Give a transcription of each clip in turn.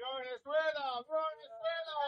Venezuela! Venezuela!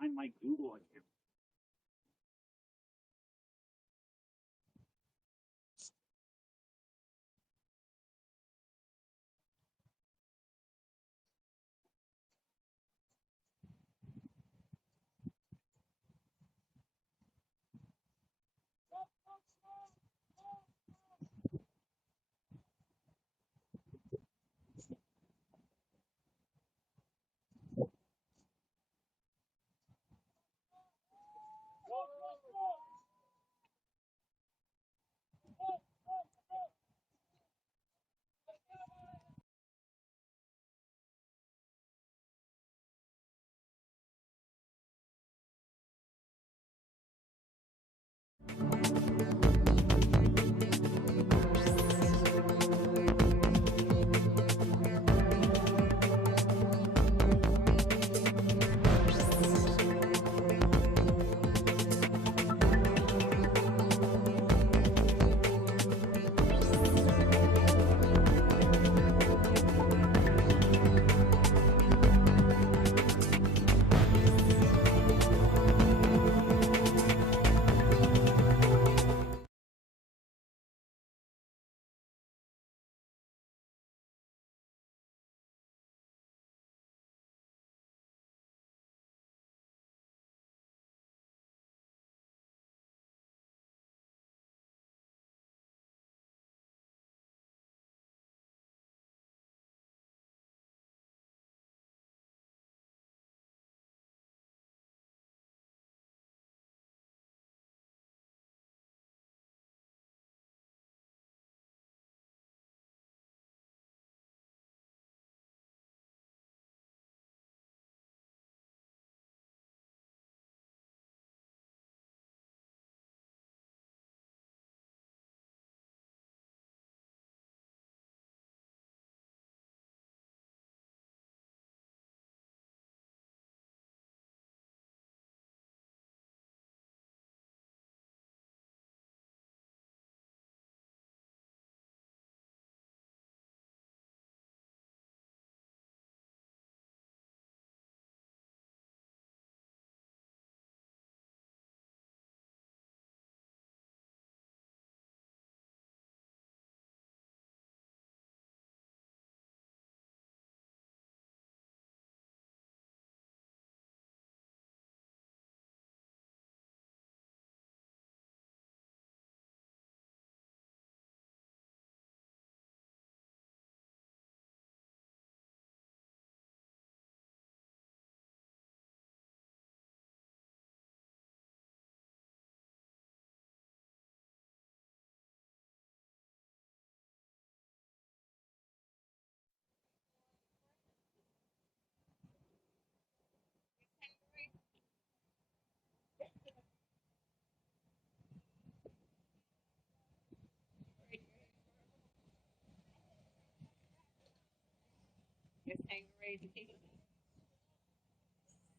Find my Google account.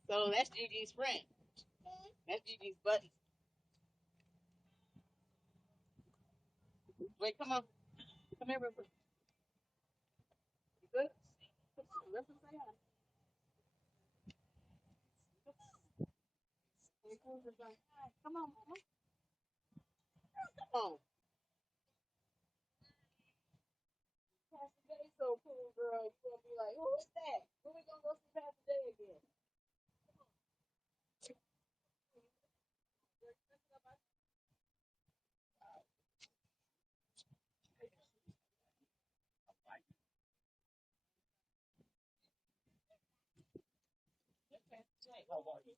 So that's Gigi's friend. That's Gigi's buddy. Wait, come on. Come here real quick. You good? Listen, say hi. Come on, mama. Come on. Pastor Day so cool, girl. You gonna be like, who is that? When we gonna go see Pastor Day again? How are you?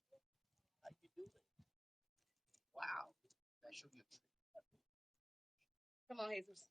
How you doing? Wow. That should be Come on, Jesus.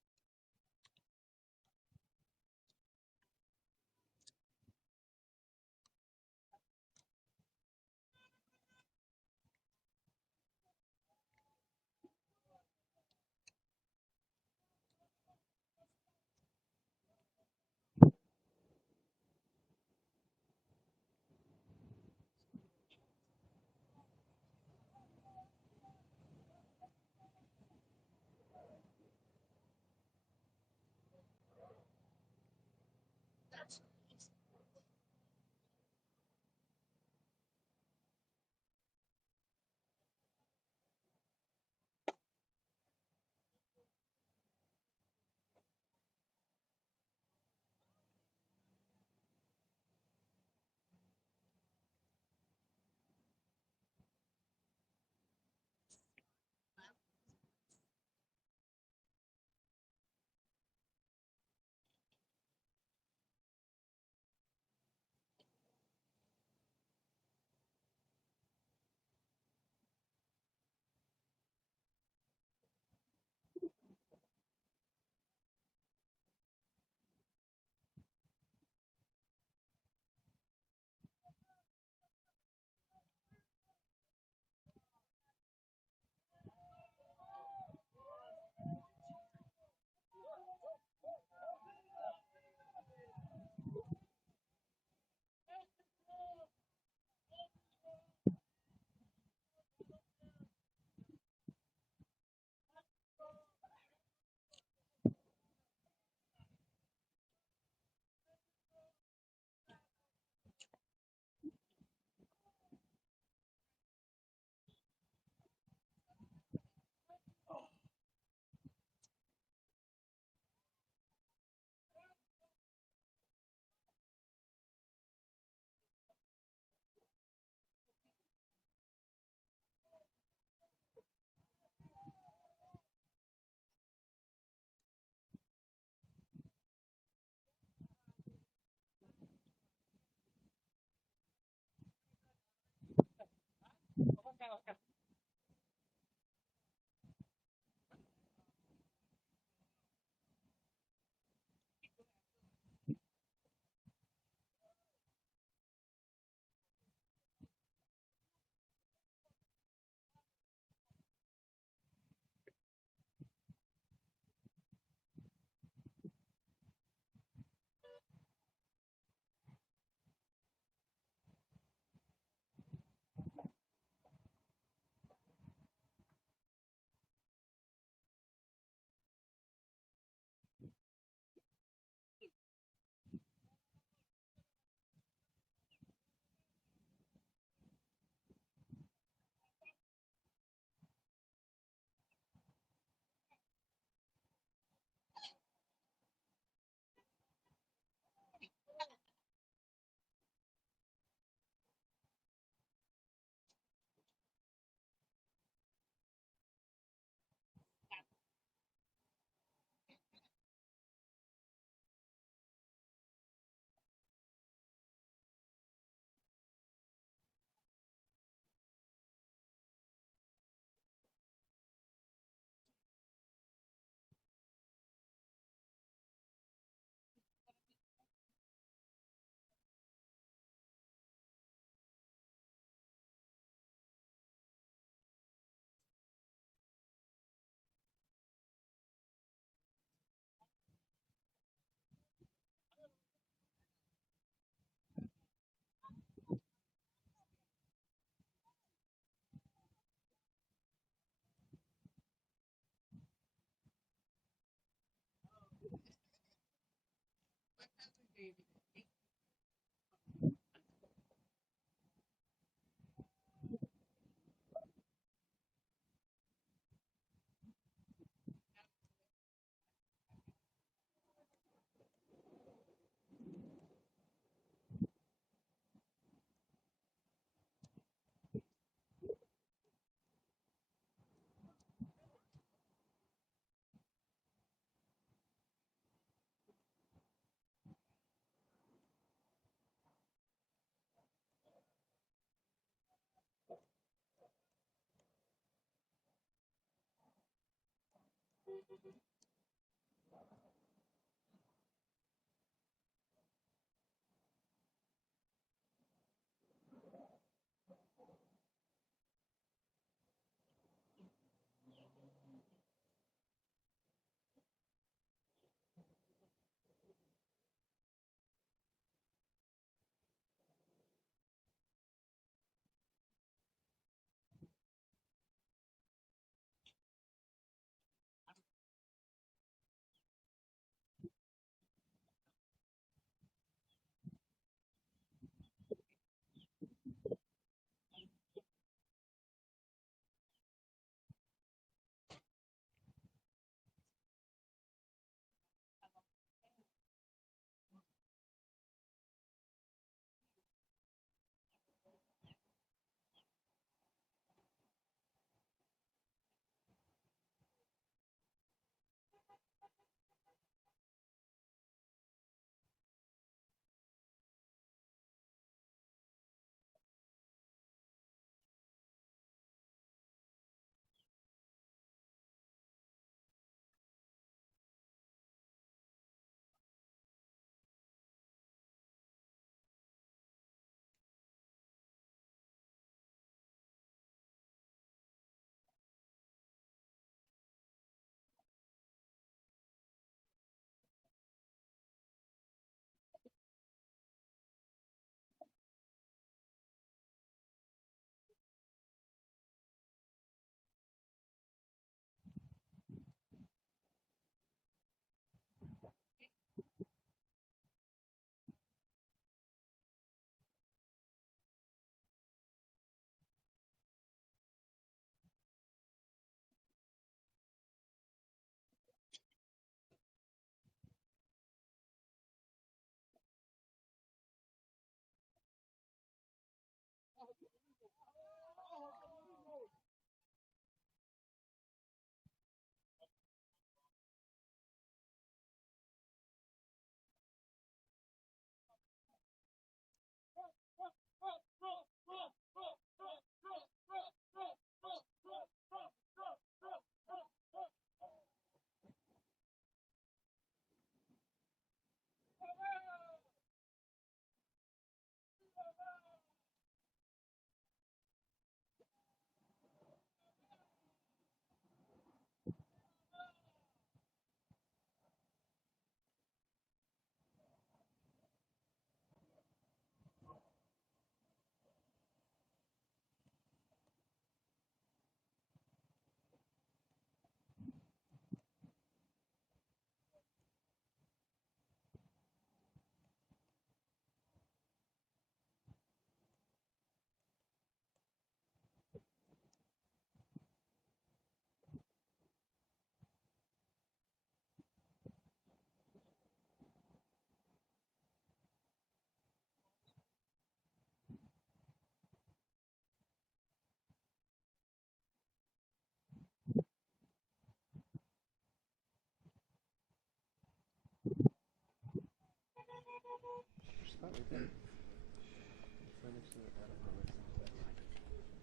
spot right there. It's right next to the attic door.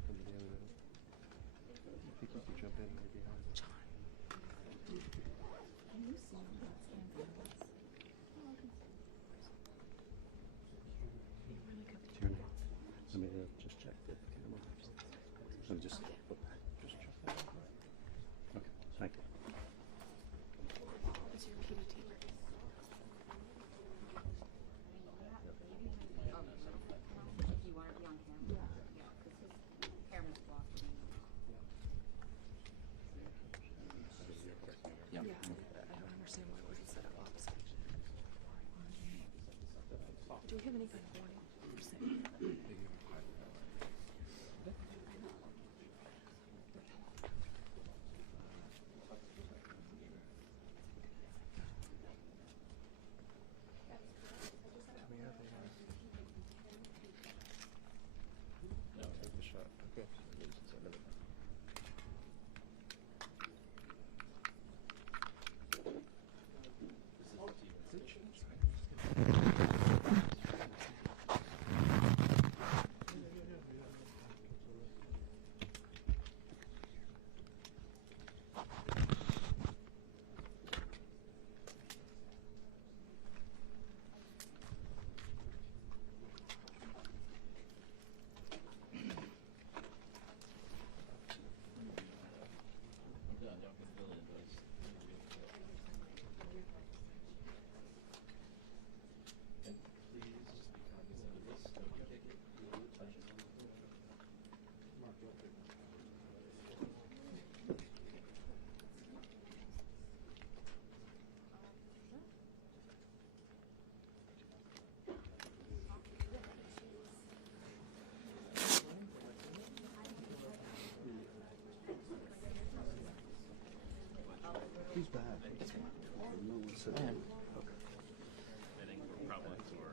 From the other middle. I think you can jump in right behind. Can you see on that stand? What's your name? Let me just check the camera. Let me just put that. Just check that. Okay, thank you. What's your PDT rating? If you want to be on camera. Yeah, because his camera's blocked. Yeah, I don't understand why it wasn't set up opposite. Do we have any kind of warning or say? No, take the shot. Okay. He's bad. No one said that. Okay. I think we're probably for.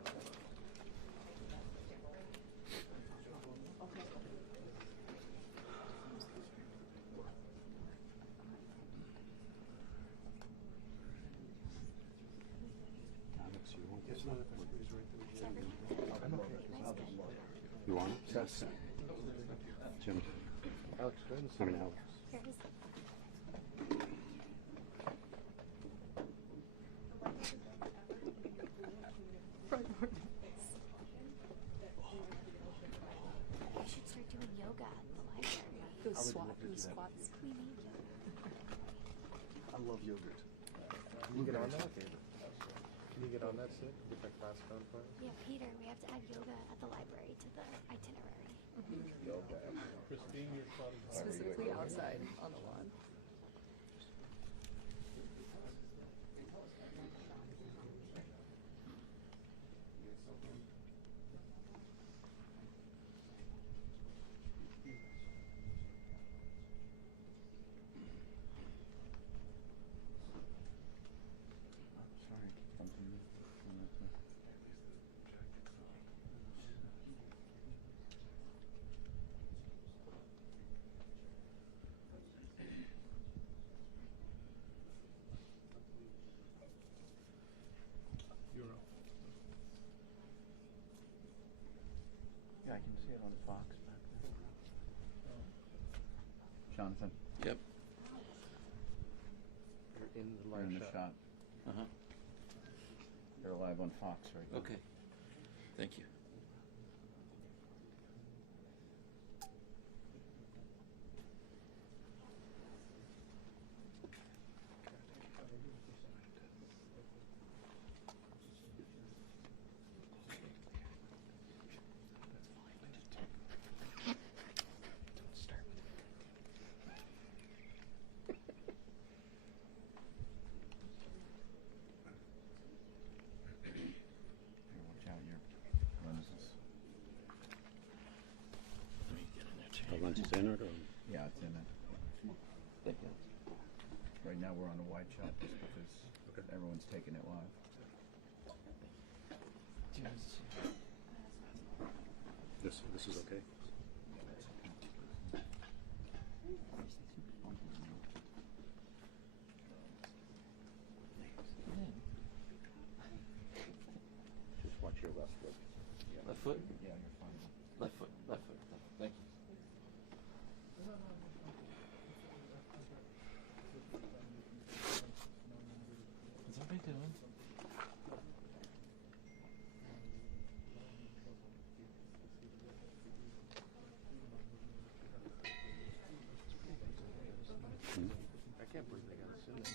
Alex, you want this It's one? not if I squeeze right through. I'm okay. You want it? Yes. Jim. Alex, go ahead and I mean, Alex. We should start doing yoga at the library. Those I would love to do that. squats. We need yoga. I love yogurt. Can you get on that? Can you get on that, Sid? Get that class done for us? Yeah, Peter, we have to add yoga at the library to the itinerary. Christine, your spot is Specifically outside on the lawn. Euro. Yeah, I can see it on Fox back there. Jonathan, Yep. You're in the you're live in the shot. shot. Uh huh. You're live on Fox right now. Okay. Thank you. Watch out your lenses. Let me get in there too. The lunch is in it or? Yeah, it's in it. Thank you. Right now we're on a wide shot just because everyone's taking it live. This is okay. Just watch your your left foot. Yeah. Left foot? Yeah, you're fine. Left foot, left foot, left foot. Thank you. What's everybody doing? I can't believe they got us in this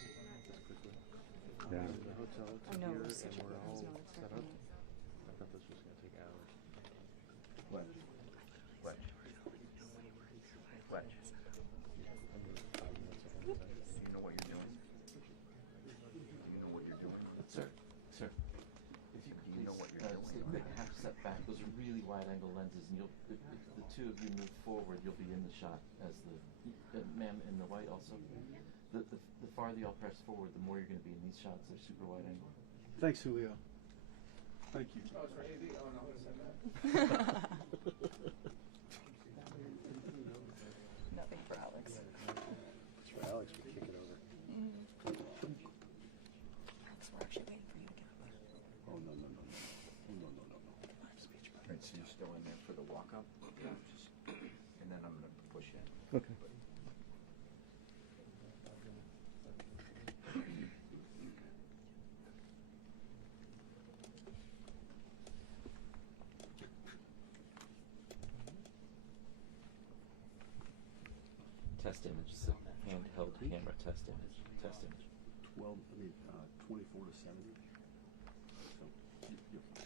quickly. Yeah. The hotel I took know, here it was such and a we're I all was not set expecting up. it. I thought this was gonna take hours. What? What? What? I mean, 5 minutes of one thing. Do you know what you're doing? Do you know what you're doing? Sir, sir. If you could You know what you're doing, take right? a half step back. Those are really wide angle lenses, and you'll if the two of you move forward, you'll be in the shot as the ma'am in the white also. The farther y'all press forward, the more you're going to be in these shots. They're super wide angle. Thanks, Julio. Thank you. Oh, it's for AV. Oh, no, it's that. Nothing for Alex. It's for Alex, we kick it over. Alex, we're actually waiting for you to get up. Oh, no, no, no, no. Oh, no, no, no, no. I'm speech back. Right, so you're still in there for the walk up? Yeah. Just, and then I'm going to push in. Okay. Test image. So handheld camera test image. Test image. 24 to 70. So, you're fine.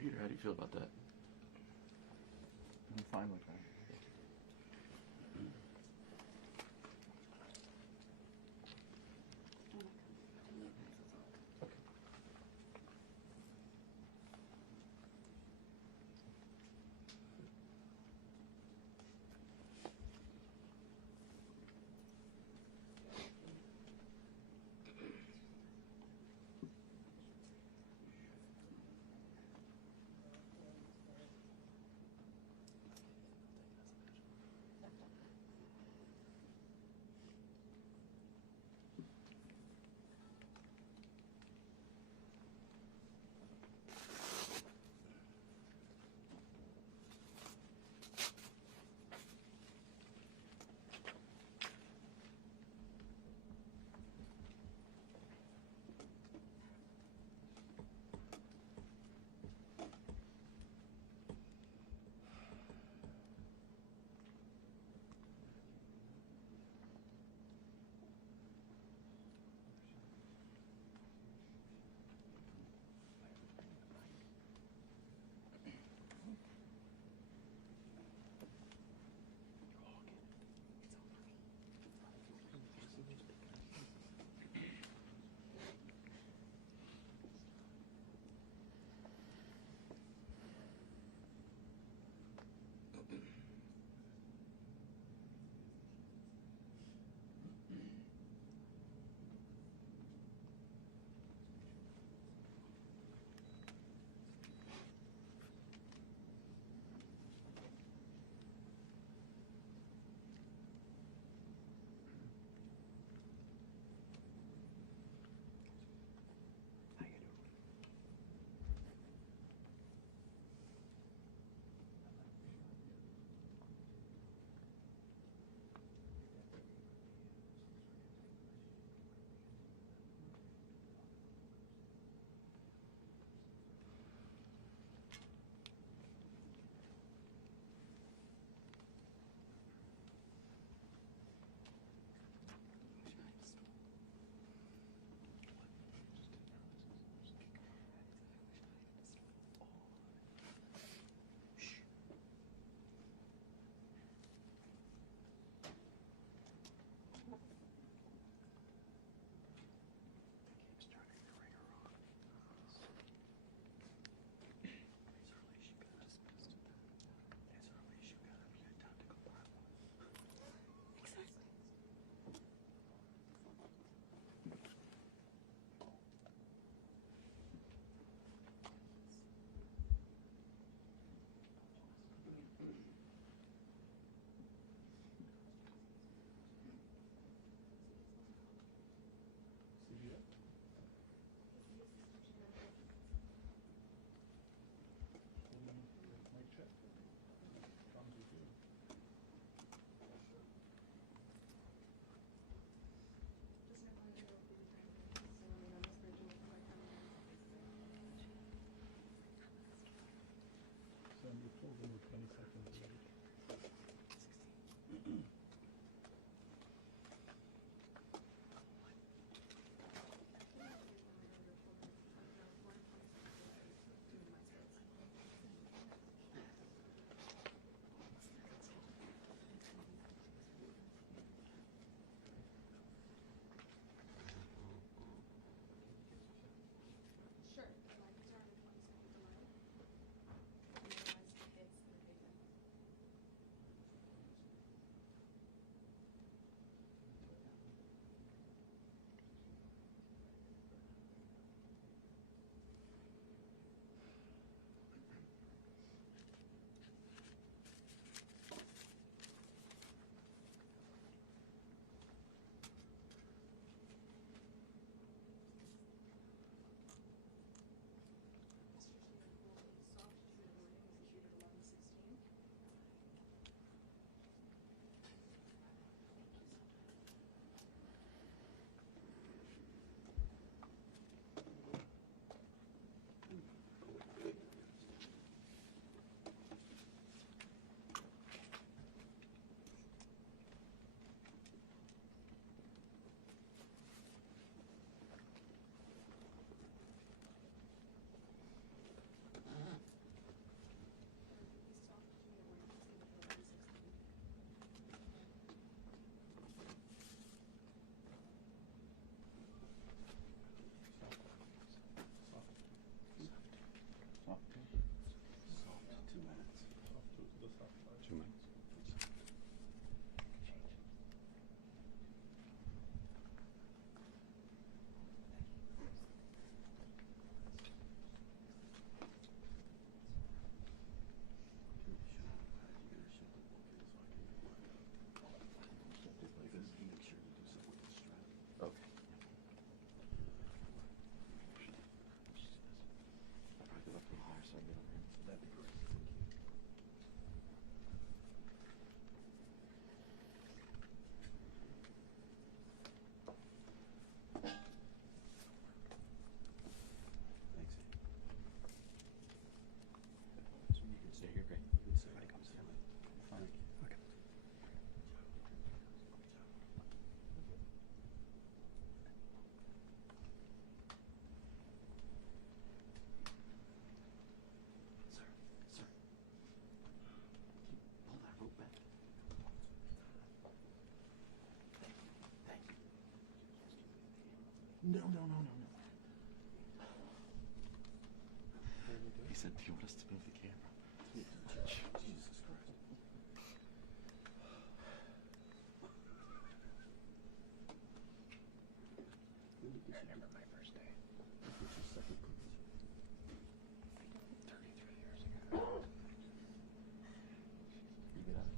Peter, how do you feel about that? I'm fine with that. No. He said, do you want us to move the camera? Jesus Christ. I remember my first day. 33 years ago. You get up.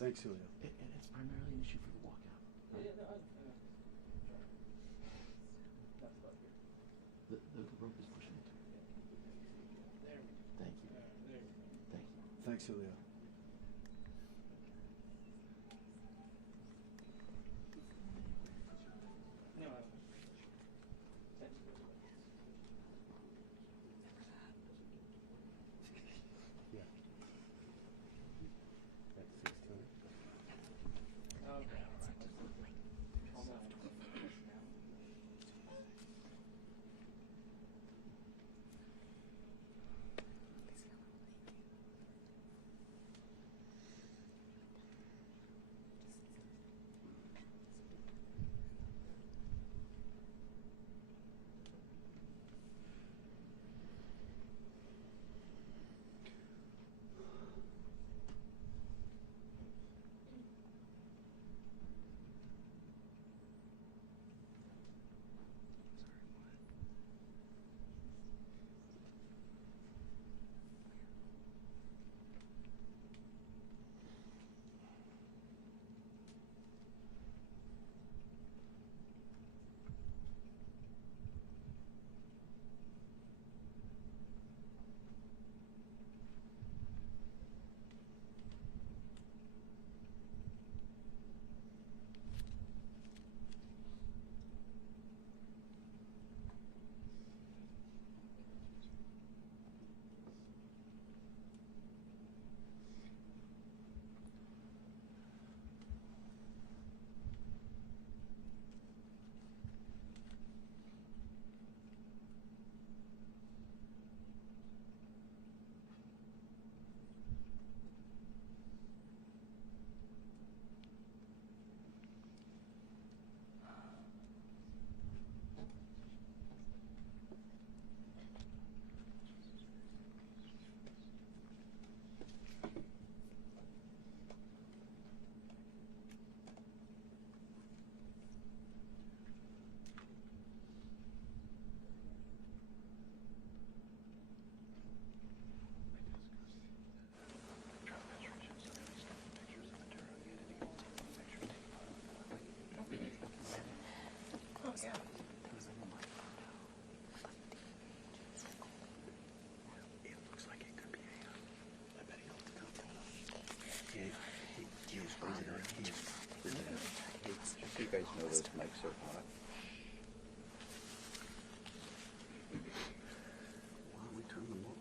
Thanks, Cilia. It's primarily an issue for the walkout. The rope is pushing it. Thank you. Thank you. Thanks, Cilia. You guys know those mics are hot. Why don't we turn them off?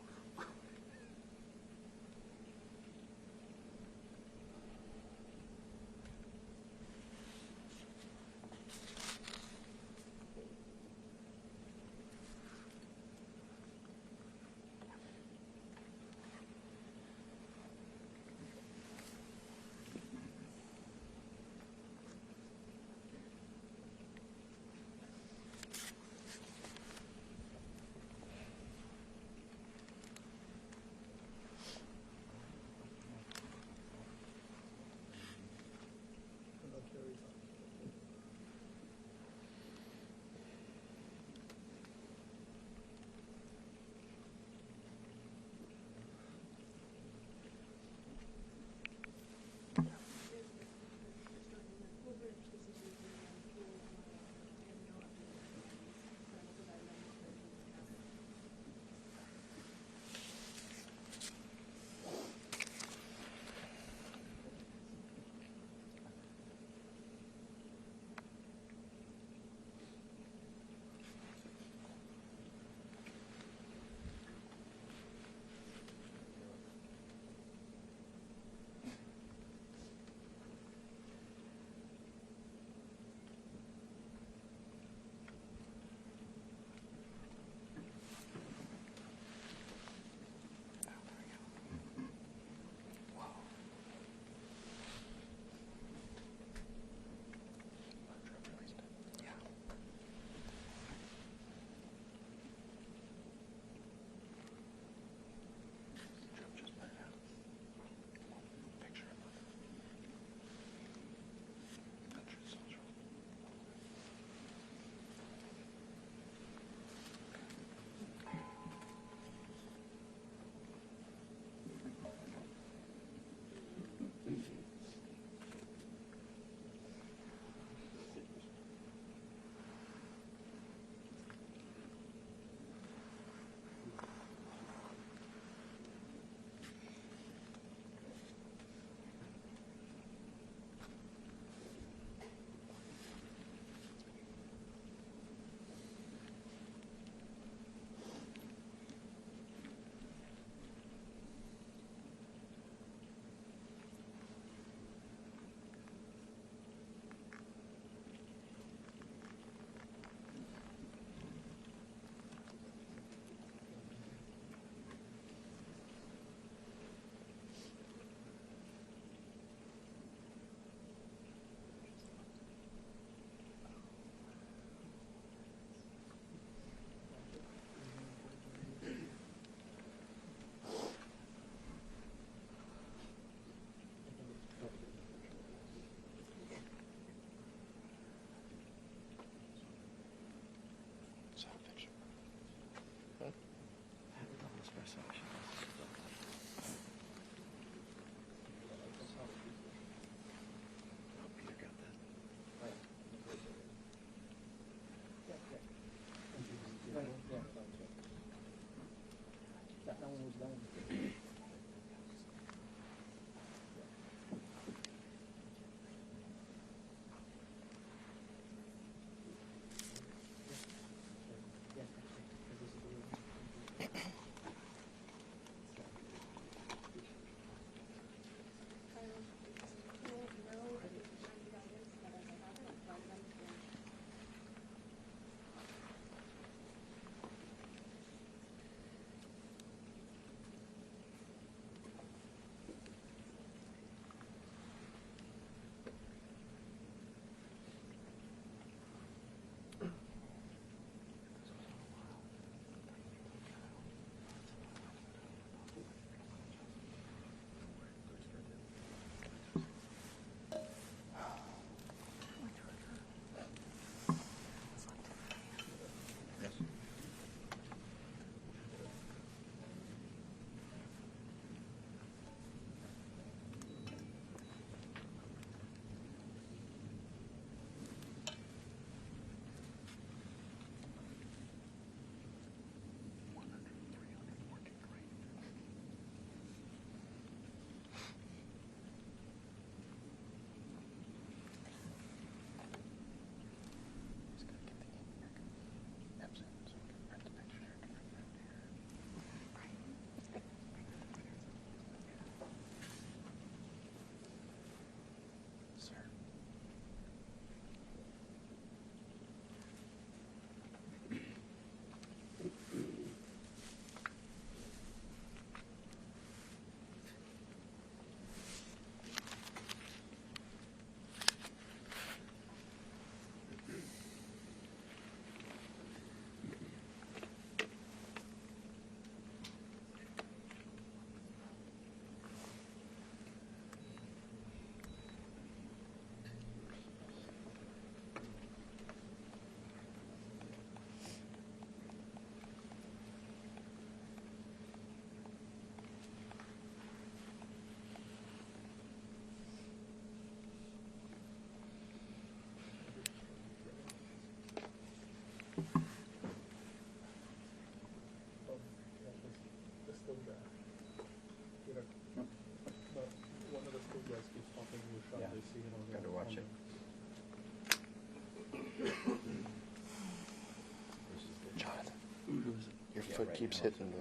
foot right keeps now. hitting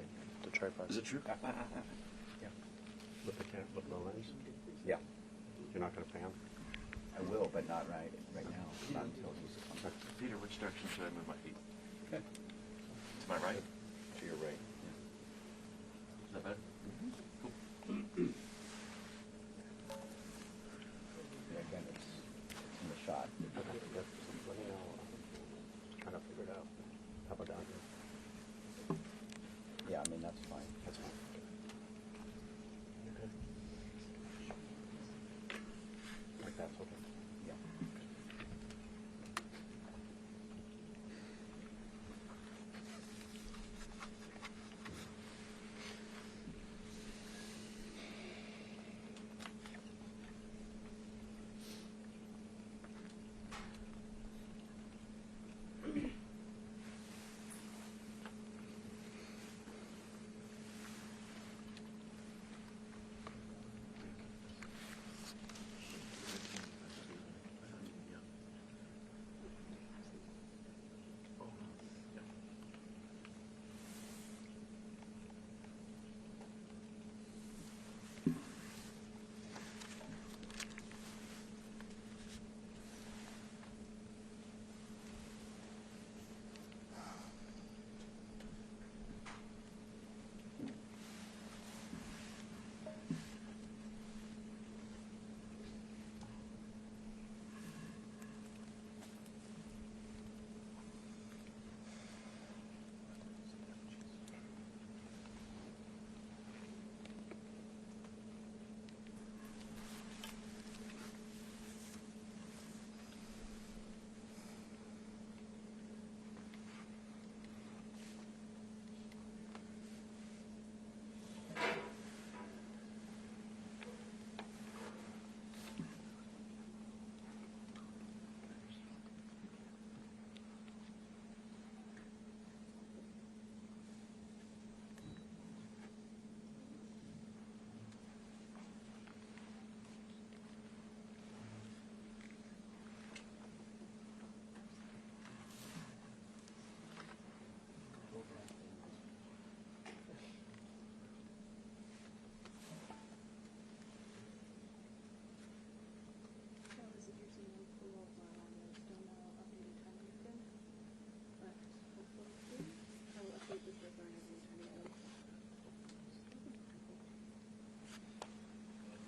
the tripod. Is it true? Yeah. With the lens? Yeah. You're not going to pan? I will, but not right now. Not until he's come Peter, which direction should I move my feet? okay. To my right? To your right. Is that better? Cool. Yeah, again, it's in the shot. Okay, yep. Let me know. Trying to figure it out. How about down here? Yeah, I mean, that's fine. That's fine. Okay. Like that's okay. Yeah.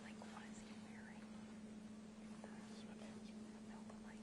Like, what is he wearing? No, but like.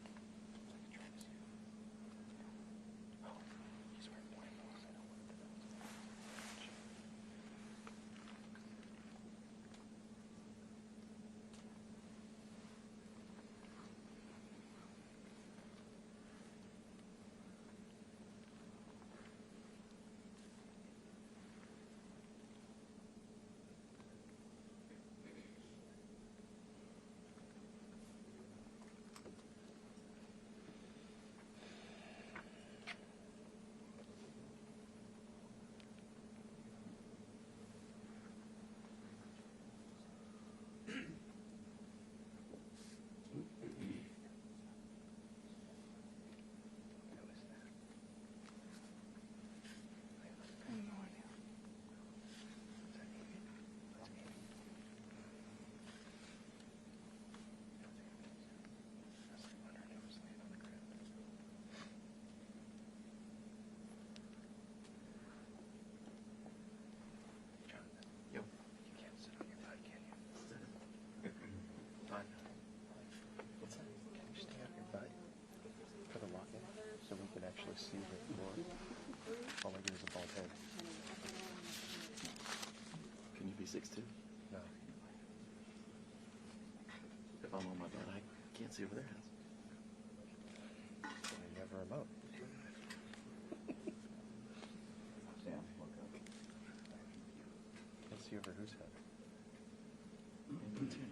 Actually see the floor. All I get is a bald head. Can you be 6'2"? No. If I'm on my bed, I can't see over there. I never am out. Sam, look up. Can't see over whose head. Me too.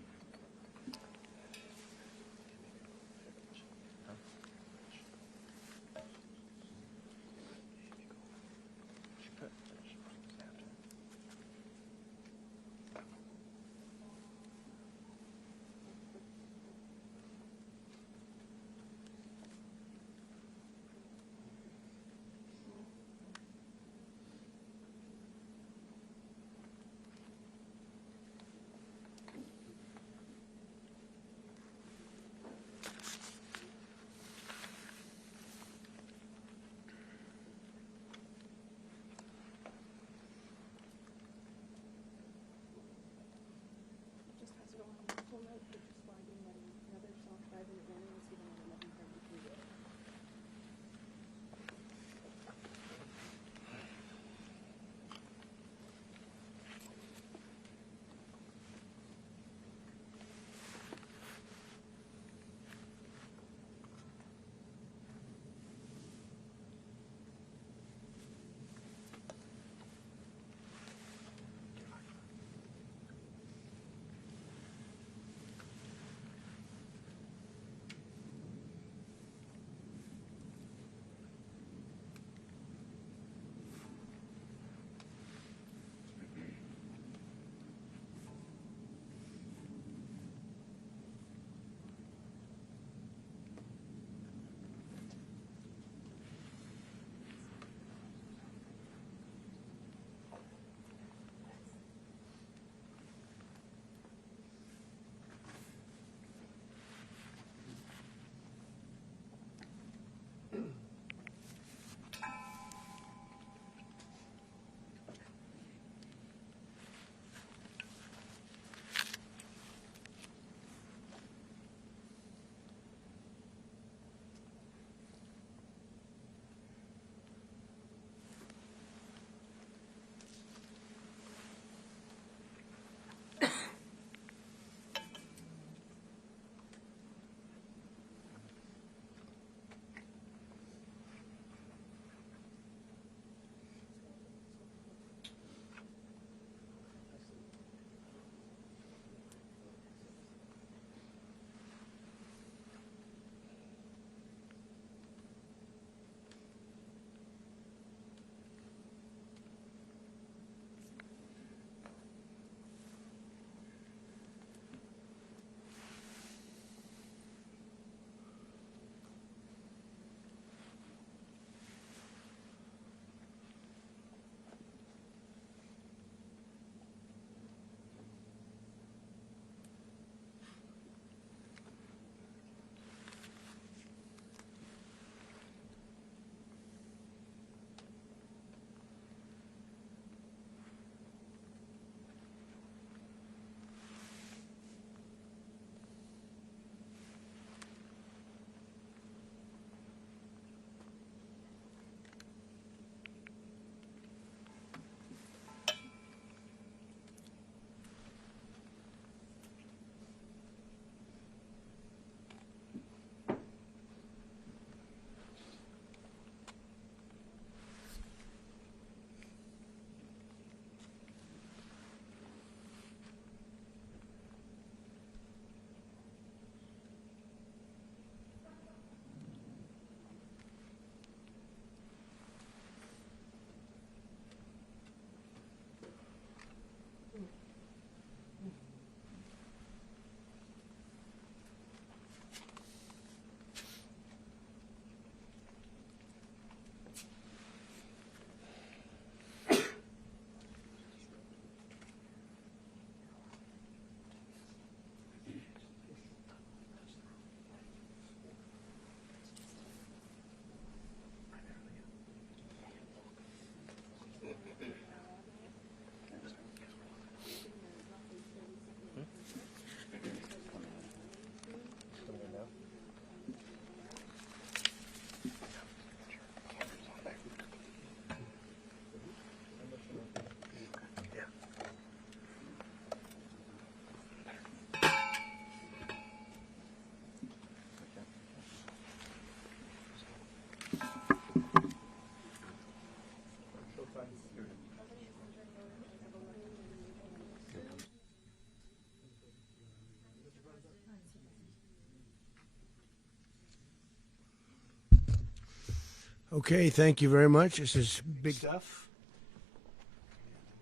Okay, thank you very much. This is big stuff.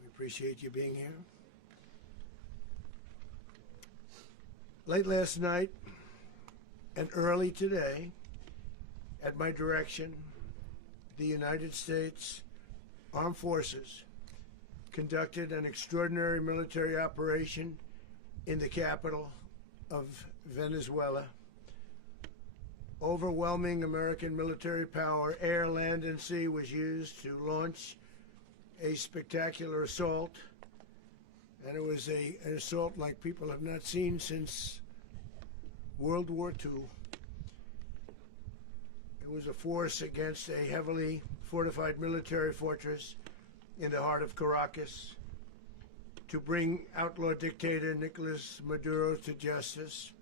We appreciate you being here. Late last night and early today, at my direction, the United States Armed Forces conducted an extraordinary military operation in the capital of Venezuela. Overwhelming American military power, air, land, and sea, was used to launch a spectacular assault. And it was an assault like people have not seen since World War II. It was a force against a heavily fortified military fortress in the heart of Caracas to bring outlaw dictator Nicolás Maduro to justice.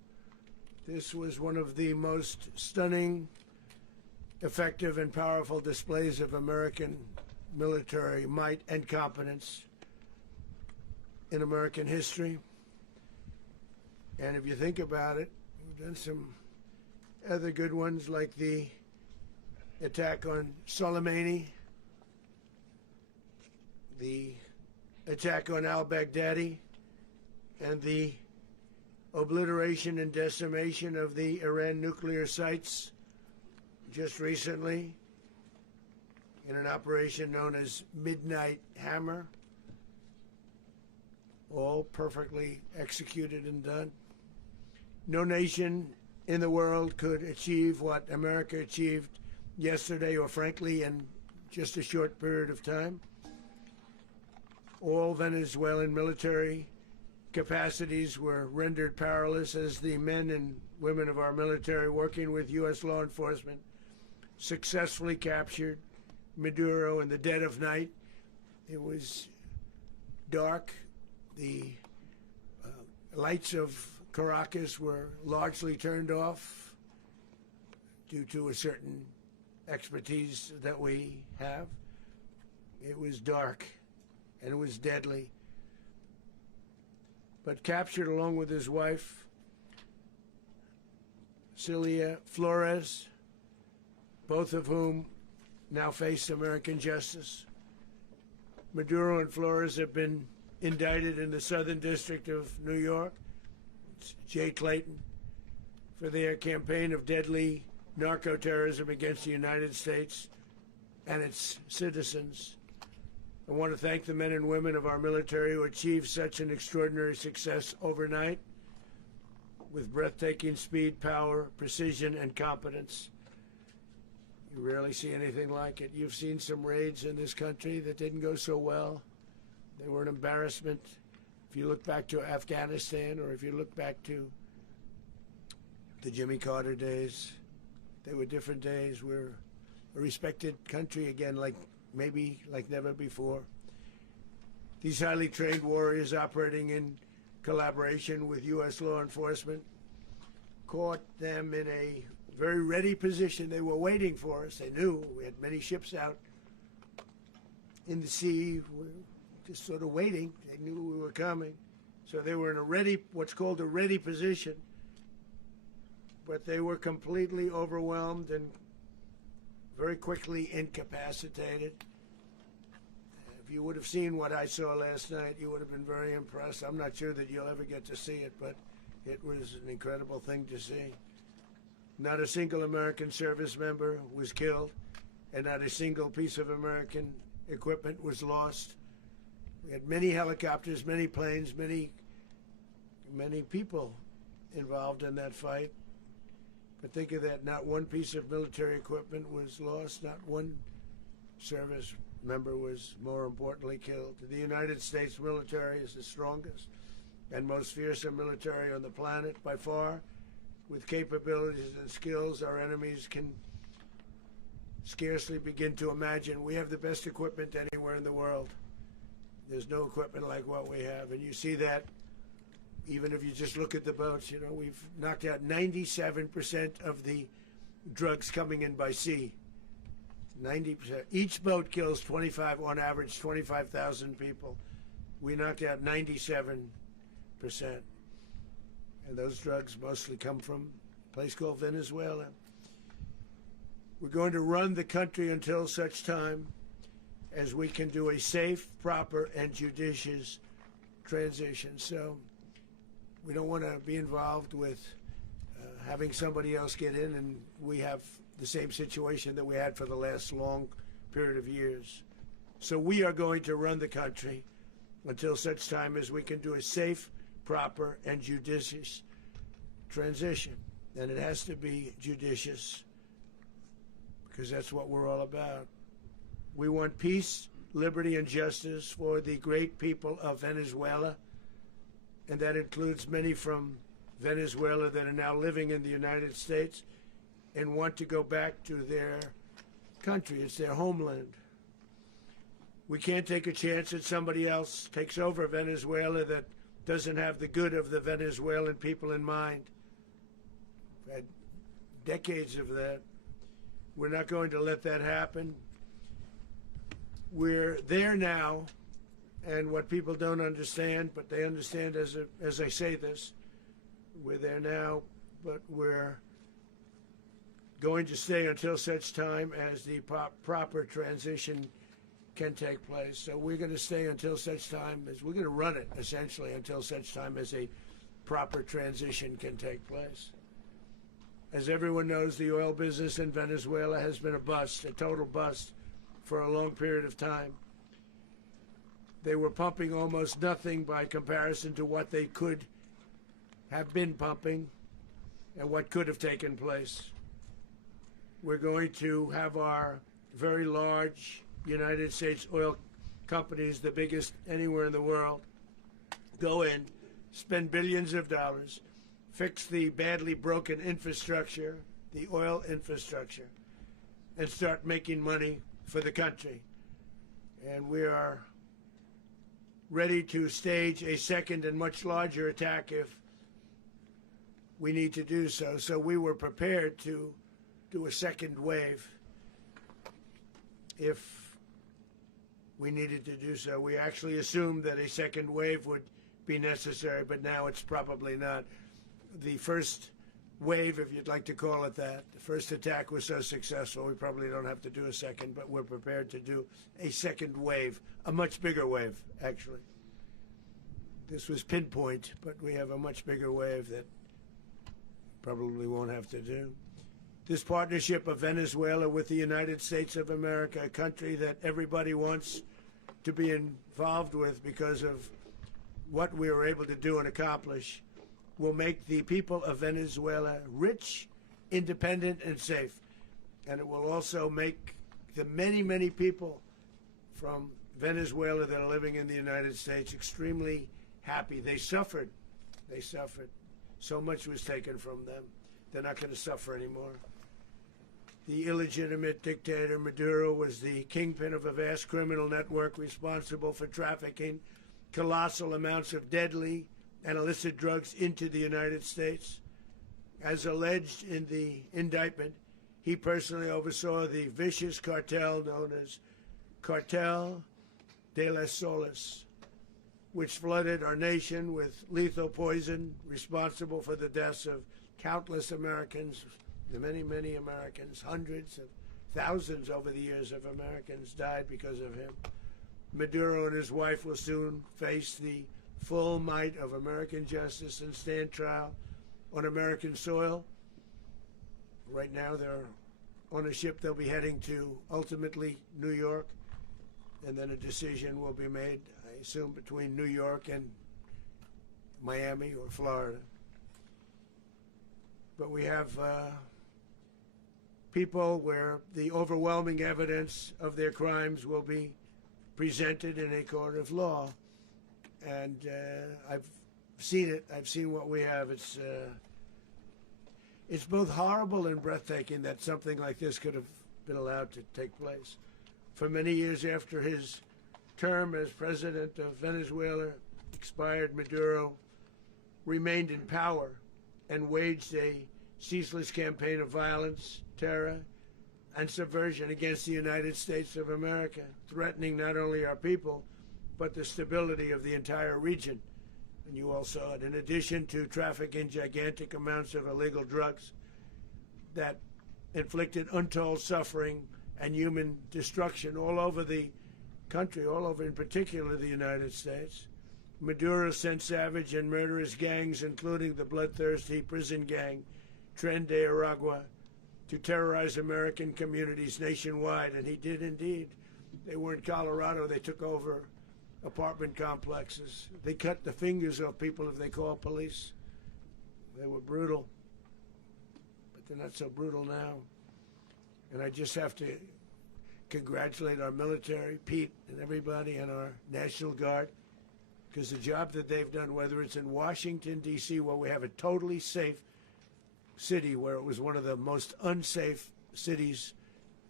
This was one of the most stunning, effective, and powerful displays of American military might and competence in American history. And if you think about it, we've done some other good ones, like the attack on Soleimani, the attack on al-Baghdadi, and the obliteration and decimation of the Iran nuclear sites just recently in an operation known as Midnight Hammer. All perfectly executed and done. No nation in the world could achieve what America achieved yesterday, or frankly in just a short period of time. All Venezuelan military capacities were rendered powerless as the men and women of our military, working with U.S. law enforcement, successfully captured Maduro in the dead of night. It was dark. The lights of Caracas were largely turned off due to a certain expertise that we have. It was dark and it was deadly. But captured along with his wife, Cilia Flores, both of whom now face American justice. Maduro and Flores have been indicted in the Southern District of New York, it's Jay Clayton, for their campaign of deadly narco-terrorism against the United States and its citizens. I want to thank the men and women of our military who achieved such an extraordinary success overnight with breathtaking speed, power, precision, and competence. You rarely see anything like it. You've seen some raids in this country that didn't go so well. They were an embarrassment. If you look back to Afghanistan, or if you look back to the Jimmy Carter days, they were different days. We're a respected country again, maybe like never before. These highly trained warriors, operating in collaboration with U.S. law enforcement, caught them in a very ready position. They were waiting for us. They knew we had many ships out in the sea, just sort of waiting. They knew we were coming. So they were in a ready, what's called a ready position. But they were completely overwhelmed and very quickly incapacitated. If you would have seen what I saw last night, you would have been very impressed. I'm not sure that you'll ever get to see it, but it was an incredible thing to see. Not a single American service member was killed, and not a single piece of American equipment was lost. We had many helicopters, many planes, many people involved in that fight. But think of that, not one piece of military equipment was lost, not one service member was, more importantly, killed. The United States military is the strongest and most fearsome military on the planet by far. With capabilities and skills our enemies can scarcely begin to imagine. We have the best equipment anywhere in the world. There's no equipment like what we have, and you see that even if you just look at the boats. You know, we've knocked out 97% of the drugs coming in by sea. 90%. Each boat kills on average 25,000 people. We knocked out 97%. And those drugs mostly come from a place called Venezuela. We're going to run the country until such time as we can do a safe, proper, and judicious transition. So we don't want to be involved with having somebody else get in and we have the same situation that we had for the last long period of years. So we are going to run the country until such time as we can do a safe, proper, and judicious transition. And it has to be judicious because that's what we're all about. We want peace, liberty, and justice for the great people of Venezuela, and that includes many from Venezuela that are now living in the United States and want to go back to their country. It's their homeland. We can't take a chance that somebody else takes over Venezuela that doesn't have the good of the Venezuelan people in mind. We've had decades of that. We're not going to let that happen. We're there now, and what people don't understand, but they understand as I say this, we're there now, but we're going to stay until such time as the proper transition can take place. So we're going to stay until such time as we're going to run it, essentially, until such time as a proper transition can take place. As everyone knows, the oil business in Venezuela has been a bust, a total bust, for a long period of time. They were pumping almost nothing by comparison to what they could have been pumping and what could have taken place. We're going to have our very large United States oil companies, the biggest anywhere in the world, go in, spend billions of dollars, fix the badly broken infrastructure, the oil infrastructure, and start making money for the country. And we are ready to stage a second and much larger attack if we need to do so. So we were prepared to do a second wave if we needed to do so. We actually assumed that a second wave would be necessary, but now it's probably not. The first wave, if you'd like to call it that, the first attack was so successful, we probably don't have to do a second, but we're prepared to do a second wave, a much bigger wave, actually. This was pinpoint, but we have a much bigger wave that probably won't have to do. This partnership of Venezuela with the United States of America, a country that everybody wants to be involved with because of what we were able to do and accomplish, will make the people of Venezuela rich, independent, and safe. And it will also make the many, many people from Venezuela that are living in the United States extremely happy. They suffered. They suffered. So much was taken from them. They're not going to suffer anymore. The illegitimate dictator Maduro was the kingpin of a vast criminal network responsible for trafficking colossal amounts of deadly and illicit drugs into the United States. As alleged in the indictment, he personally oversaw the vicious cartel known as Cartel de las Solas, which flooded our nation with lethal poison responsible for the deaths of countless Americans, the many, many Americans. Hundreds of thousands over the years of Americans died because of him. Maduro and his wife will soon face the full might of American justice and stand trial on American soil. Right now they're on a ship. They'll be heading to ultimately New York, and then a decision will be made, I assume, between New York and Miami or Florida. But we have people where the overwhelming evidence of their crimes will be presented in a court of law. And I've seen it. I've seen what we have. It's both horrible and breathtaking that something like this could have been allowed to take place. For many years after his term as president of Venezuela expired, Maduro remained in power and waged a ceaseless campaign of violence, terror, and subversion against the United States of America, threatening not only our people, but the stability of the entire region. And you all saw it. In addition to trafficking gigantic amounts of illegal drugs that inflicted untold suffering and human destruction all over the country, all over in particular the United States. Maduro sent savage and murderous gangs, including the bloodthirsty prison gang Tren de Aragua, to terrorize American communities nationwide, and he did indeed. They were in Colorado. They took over apartment complexes. They cut the fingers off people if they called police. They were brutal, but they're not so brutal now. And I just have to congratulate our military, Pete and everybody, and our National Guard, because the job that they've done, whether it's in Washington, D.C., where we have a totally safe city, where it was one of the most unsafe cities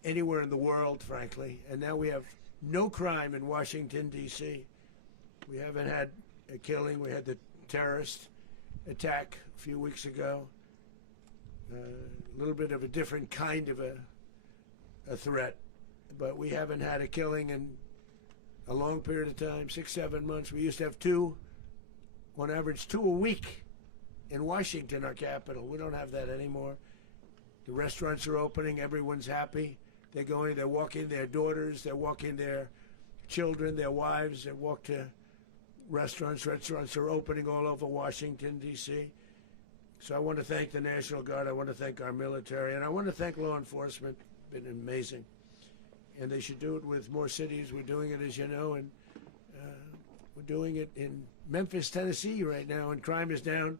anywhere in the world, frankly, and now we have no crime in Washington, D.C. We haven't had a killing. We had the terrorist attack a few weeks ago. A little bit of a different kind of a threat, but we haven't had a killing in a long period of time, 6-7 months. We used to have two, on average, 2 a week in Washington, our capital. We don't have that anymore. The restaurants are opening. Everyone's happy. They're going, they're walking their daughters, they're walking their children, their wives. They walk to restaurants. Restaurants are opening all over Washington, D.C. So I want to thank the National Guard. I want to thank our military. And I want to thank law enforcement. It's been amazing. And they should do it with more cities. We're doing it, as you know, and we're doing it in Memphis, Tennessee right now, and crime is down.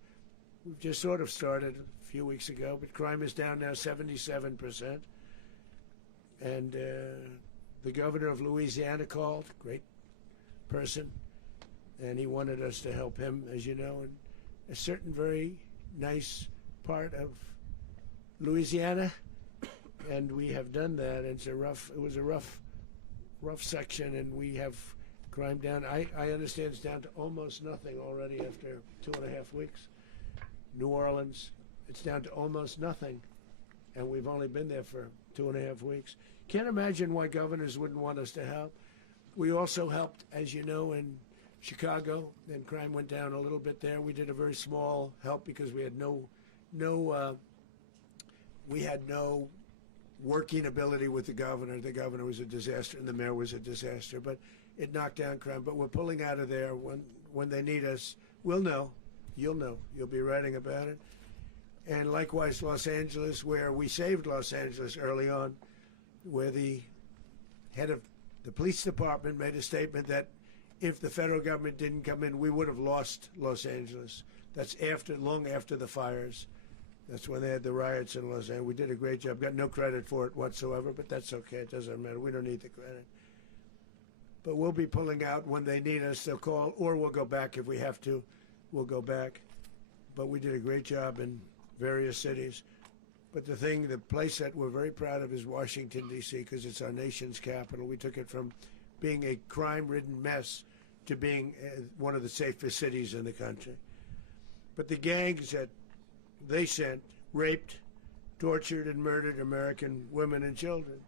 We've just sort of started a few weeks ago, but crime is down now 77%. And the governor of Louisiana called, great person, and he wanted us to help him, as you know, in a certain very nice part of Louisiana, and we have done that. It was a rough section, and we have crime down. I understand it's down to almost nothing already after 2.5 weeks. New Orleans, it's down to almost nothing, and we've only been there for 2.5 weeks. Can't imagine why governors wouldn't want us to help. We also helped, as you know, in Chicago, and crime went down a little bit there. We did a very small help because we had no working ability with the governor. The governor was a disaster, and the mayor was a disaster. But it knocked down crime. But we're pulling out of there when they need us. We'll know. You'll know. You'll be writing about it. And likewise, Los Angeles, where we saved Los Angeles early on, where the head of the police department made a statement that if the federal government didn't come in, we would have lost Los Angeles. That's long after the fires. That's when they had the riots in Los Angeles. We did a great job. Got no credit for it whatsoever, but that's okay. It doesn't matter. We don't need the credit. But we'll be pulling out when they need us. They'll call, or we'll go back if we have to. We'll go back. But we did a great job in various cities. But the place that we're very proud of is Washington, D.C., because it's our nation's capital. We took it from being a crime-ridden mess to being one of the safest cities in the country. But the gangs that they sent raped, tortured, and murdered American women and children.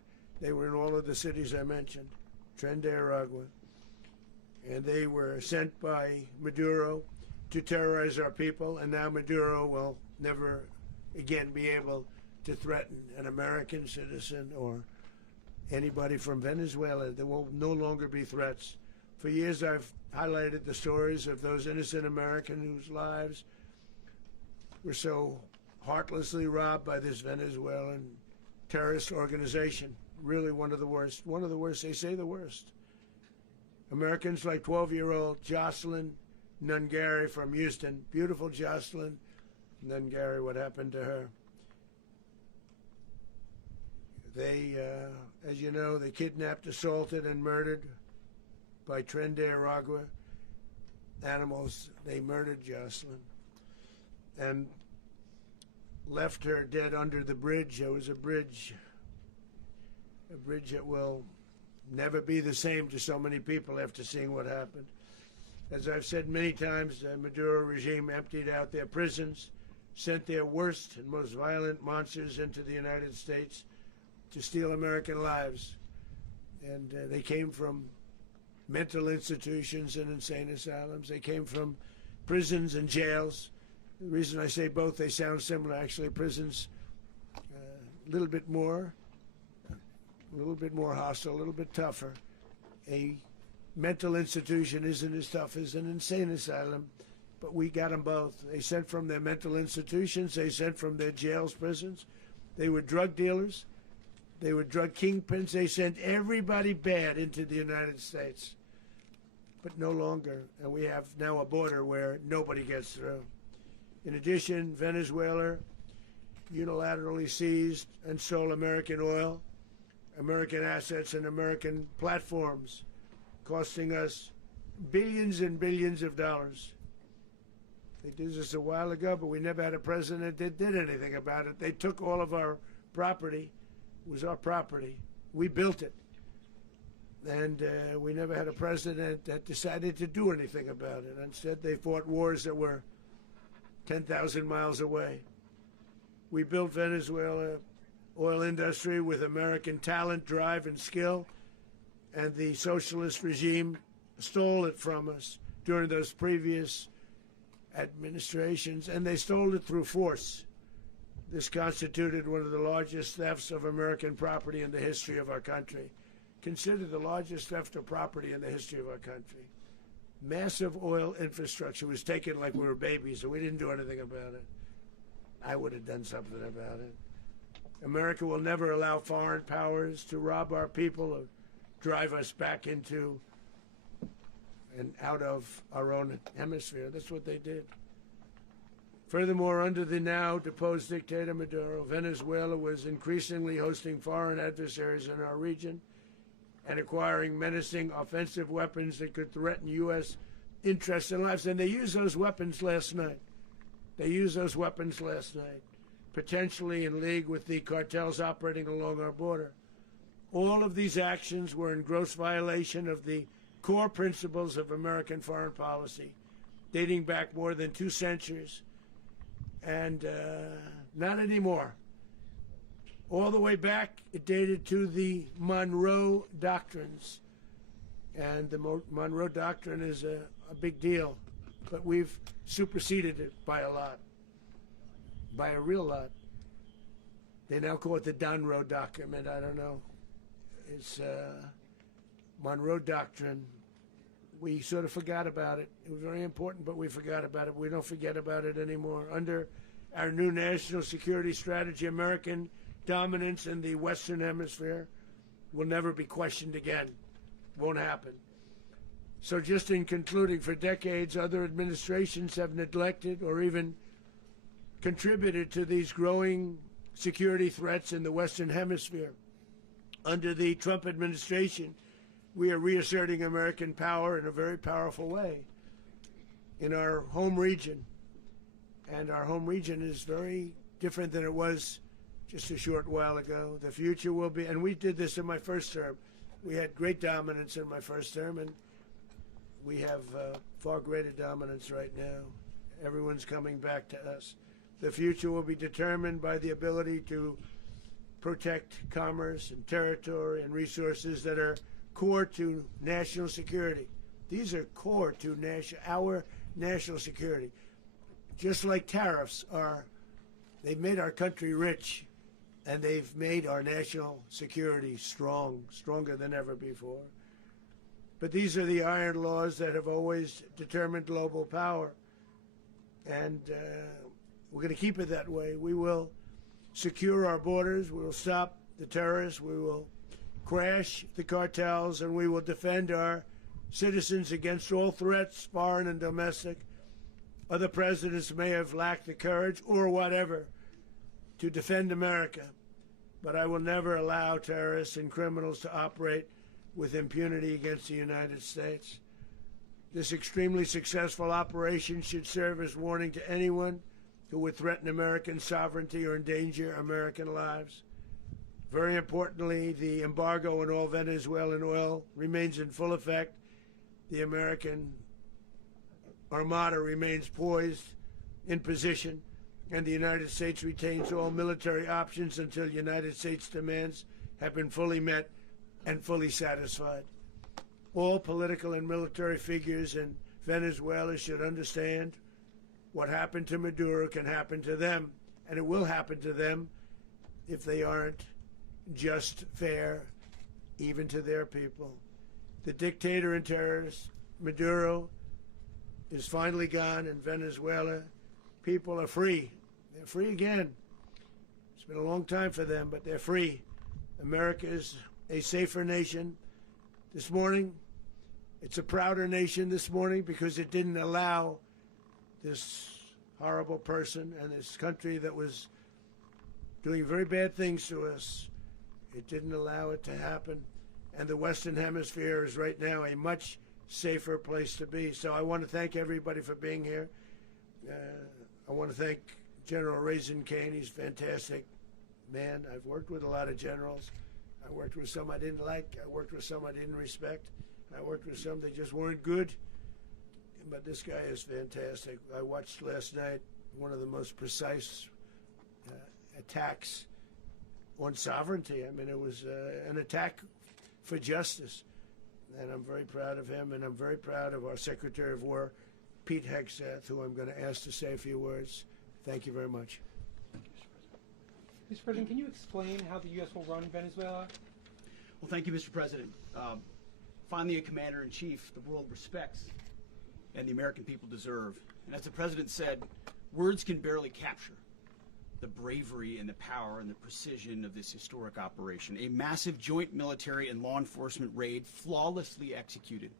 They were in all of the cities I mentioned, Tren de Aragua. And they were sent by Maduro to terrorize our people, and now Maduro will never again be able to threaten an American citizen or anybody from Venezuela. There will no longer be threats. For years I've highlighted the stories of those innocent Americans whose lives were so heartlessly robbed by this Venezuelan terrorist organization. Really one of the worst. One of the worst, they say the worst. Americans like 12-year-old Jocelyn Nungary from Houston. Beautiful Jocelyn Nungary, what happened to her? They, as you know, they kidnapped, assaulted, and murdered by Tren de Aragua animals. They murdered Jocelyn and left her dead under the bridge. There was a bridge that will never be the same to so many people after seeing what happened. As I've said many times, the Maduro regime emptied out their prisons, sent their worst and most violent monsters into the United States to steal American lives. And they came from mental institutions and insane asylums. They came from prisons and jails. The reason I say both, they sound similar. Actually, prisons, little bit more hostile, a little bit tougher. A mental institution isn't as tough as an insane asylum, but we got them both. They sent from their mental institutions, they sent from their jails, prisons. They were drug dealers, they were drug kingpins, they sent everybody bad into the United States. But no longer, and we have now a border where nobody gets through. In addition, Venezuela unilaterally seized and stole American oil, American assets, and American platforms, costing us billions and billions of dollars. They did this a while ago, but we never had a president that did anything about it. They took all of our property. It was our property. We built it. And we never had a president that decided to do anything about it. Instead, they fought wars that were 10,000 miles away. We built Venezuela oil industry with American talent, drive, and skill, and the socialist regime stole it from us during those previous administrations, and they stole it through force. This constituted one of the largest thefts of American property in the history of our country. Considered the largest theft of property in the history of our country. Massive oil infrastructure was taken like we were babies, and we didn't do anything about it. I would have done something about it. America will never allow foreign powers to rob our people or drive us back into and out of our own hemisphere. That's what they did. Furthermore, under the now deposed dictator Maduro, Venezuela was increasingly hosting foreign adversaries in our region and acquiring menacing offensive weapons that could threaten U.S. interests and lives. And they used those weapons last night. Potentially in league with the cartels operating along our border. All of these actions were in gross violation of the core principles of American foreign policy, dating back more than 2 centuries. And not anymore. All the way back, it dated to the Monroe Doctrines. And the Monroe Doctrine is a big deal. But we've superseded it by a lot. By a real lot. They now call it the Monroe Document. I don't know. It's Monroe Doctrine. We sort of forgot about it. It was very important, but we forgot about it. We don't forget about it anymore. Under our new national security strategy, American dominance in the Western Hemisphere will never be questioned again. Won't happen. So just in concluding, for decades, other administrations have neglected or even contributed to these growing security threats in the Western Hemisphere. Under the Trump administration, we are reasserting American power in a very powerful way in our home region. And our home region is very different than it was just a short while ago. The future will be, and we did this in my first term. We had great dominance in my first term, and we have far greater dominance right now. Everyone's coming back to us. The future will be determined by the ability to protect commerce and territory and resources that are core to national security. These are core to our national security. Just like tariffs they've made our country rich, and they've made our national security stronger than ever before. But these are the iron laws that have always determined global power. And we're going to keep it that way. We will secure our borders. We will stop the terrorists. We will crash the cartels, and we will defend our citizens against all threats, foreign and domestic. Other presidents may have lacked the courage or whatever to defend America, but I will never allow terrorists and criminals to operate with impunity against the United States. This extremely successful operation should serve as warning to anyone who would threaten American sovereignty or endanger American lives. Very importantly, the embargo on all Venezuelan oil remains in full effect. The American Armada remains poised in position, and the United States retains all military options until United States demands have been fully met and fully satisfied. All political and military figures in Venezuela should understand what happened to Maduro can happen to them, and it will happen to them if they aren't just, fair, even to their people. The dictator and terrorist, Maduro, is finally gone in Venezuela. People are free. They're free again. It's been a long time for them, but they're free. America is a safer nation. This morning, it's a prouder nation this morning because it didn't allow this horrible person and this country that was doing very bad things to us. It didn't allow it to happen. And the Western Hemisphere is right now a much safer place to be. So I want to thank everybody for being here. I want to thank General Raisin Kane. He's a fantastic man. I've worked with a lot of generals. I worked with some I didn't like. I worked with some I didn't respect. I worked with some that just weren't good. But this guy is fantastic. I watched last night one of the most precise attacks on sovereignty. I mean, it was an attack for justice. And I'm very proud of him, and I'm very proud of our Secretary of War, Pete Hegseth, who I'm going to ask to say a few words. Thank you very much. Mr. President, can you explain how the U.S. will run Venezuela? Well, thank you, Mr. President. Finally, a commander-in-chief the world respects and the American people deserve. And as the President said, words can barely capture the bravery and the power and the precision of this historic operation. A massive joint military and law enforcement raid flawlessly executed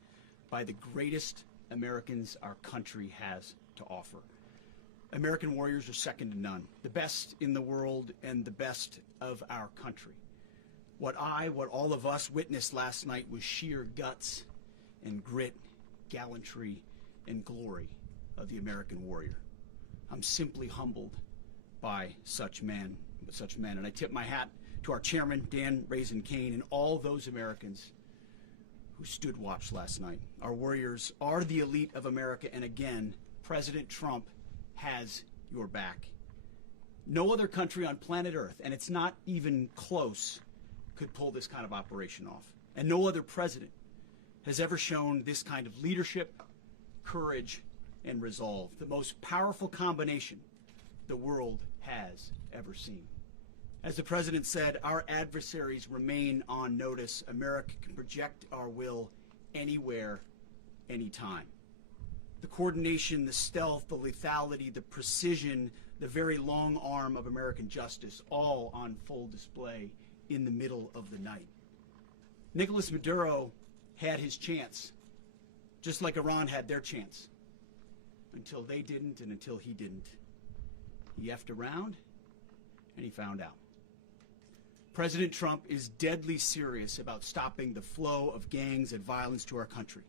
by the greatest Americans our country has to offer. American warriors are second to none, the best in the world and the best of our country. What all of us witnessed last night was sheer guts and grit, gallantry, and glory of the American warrior. I'm simply humbled by such men, and I tip my hat to our chairman, Dan Raisin Kane, and all those Americans who stood watch last night. Our warriors are the elite of America, and again, President Trump has your back. No other country on planet Earth, and it's not even close, could pull this kind of operation off. And no other president has ever shown this kind of leadership, courage, and resolve. The most powerful combination the world has ever seen. As the President said, our adversaries remain on notice. America can project our will anywhere, anytime. The coordination, the stealth, the lethality, the precision, the very long arm of American justice, all on full display in the middle of the night. Nicolás Maduro had his chance, just like Iran had their chance, until they didn't and until he didn't. He effed around and he found out. President Trump is deadly serious about stopping the flow of gangs and violence to our country.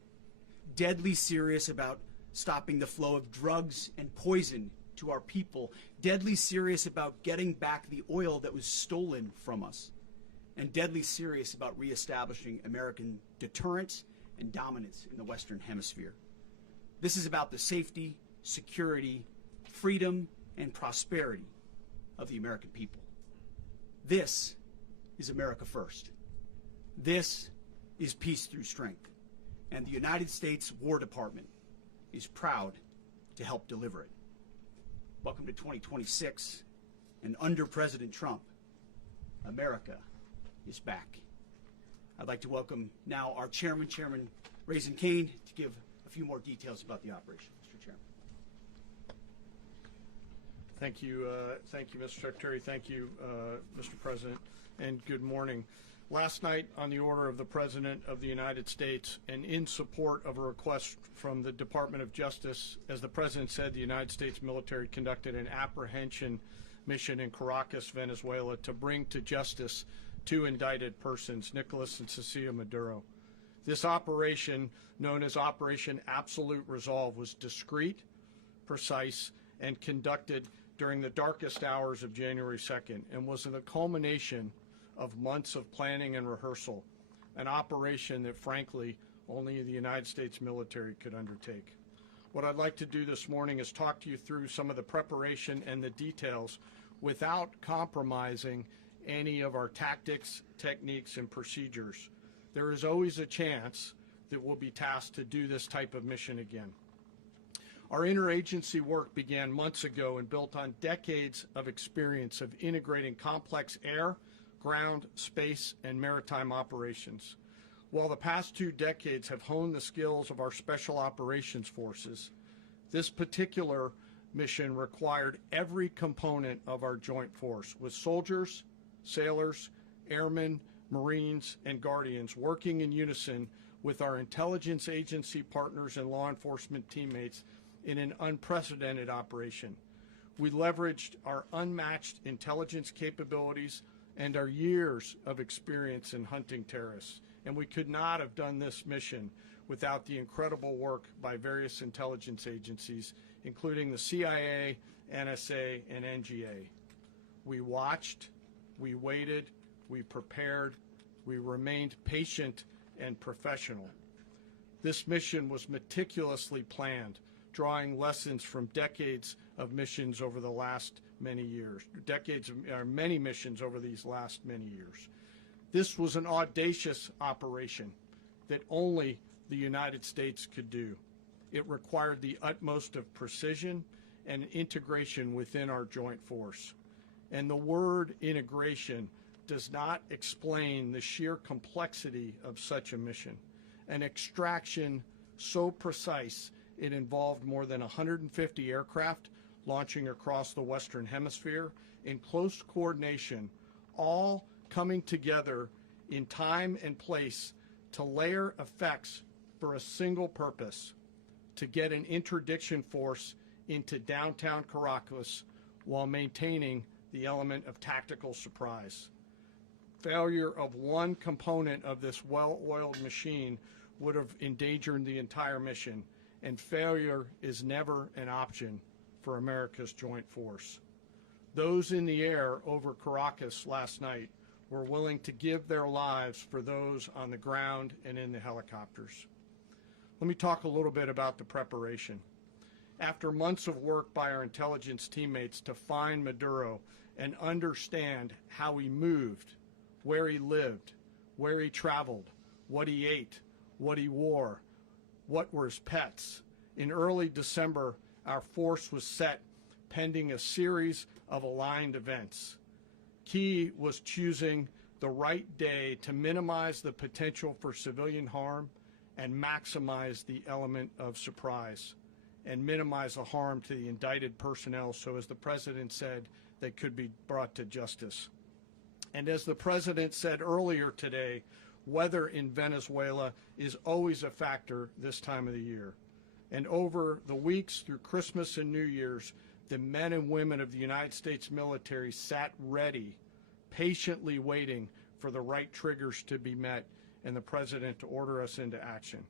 Deadly serious about stopping the flow of drugs and poison to our people. Deadly serious about getting back the oil that was stolen from us. And deadly serious about reestablishing American deterrence and dominance in the Western Hemisphere. This is about the safety, security, freedom, and prosperity of the American people. This is America first. This is peace through strength. And the United States War Department is proud to help deliver it. Welcome to 2026, and under President Trump, America is back. I'd like to welcome now our chairman, Chairman Raisin Kane, to give a few more details about the operation. Mr. Chairman. Thank you, Mr. Secretary. Thank you, Mr. President, and good morning. Last night, on the order of the President of the United States and in support of a request from the Department of Justice, as the President said, the United States military conducted an apprehension mission in Caracas, Venezuela, to bring to justice two indicted persons, Nicolás and Cilia Maduro. This operation, known as Operation Absolute Resolve, was discreet, precise, and conducted during the darkest hours of January 2nd and was the culmination of months of planning and rehearsal, an operation that, frankly, only the United States military could undertake. What I'd like to do this morning is talk to you through some of the preparation and the details without compromising any of our tactics, techniques, and procedures. There is always a chance that we'll be tasked to do this type of mission again. Our interagency work began months ago and built on decades of experience of integrating complex air, ground, space, and maritime operations. While the past 2 decades have honed the skills of our special operations forces, this particular mission required every component of our joint force, with soldiers, sailors, airmen, Marines, and Guardians working in unison with our intelligence agency partners and law enforcement teammates in an unprecedented operation. We leveraged our unmatched intelligence capabilities and our years of experience in hunting terrorists, and we could not have done this mission without the incredible work by various intelligence agencies, including the CIA, NSA, and NGA. We watched, we waited, we prepared, we remained patient and professional. This mission was meticulously planned, drawing lessons from decades of missions over the last many years, many missions over these last many years. This was an audacious operation that only the United States could do. It required the utmost of precision and integration within our joint force. And the word integration does not explain the sheer complexity of such a mission. An extraction so precise it involved more than 150 aircraft launching across the Western Hemisphere in close coordination, all coming together in time and place to layer effects for a single purpose: to get an interdiction force into downtown Caracas while maintaining the element of tactical surprise. Failure of one component of this well-oiled machine would have endangered the entire mission, and failure is never an option for America's joint force. Those in the air over Caracas last night were willing to give their lives for those on the ground and in the helicopters. Let me talk a little bit about the preparation. After months of work by our intelligence teammates to find Maduro and understand how he moved, where he lived, where he traveled, what he ate, what he wore, what were his pets, in early December, our force was set pending a series of aligned events. Key was choosing the right day to minimize the potential for civilian harm and maximize the element of surprise, and minimize the harm to the indicted personnel so, as the President said, they could be brought to justice. And as the President said earlier today, weather in Venezuela is always a factor this time of the year. And over the weeks through Christmas and New Year's, the men and women of the United States military sat ready, patiently waiting for the right triggers to be met and the President to order us into action.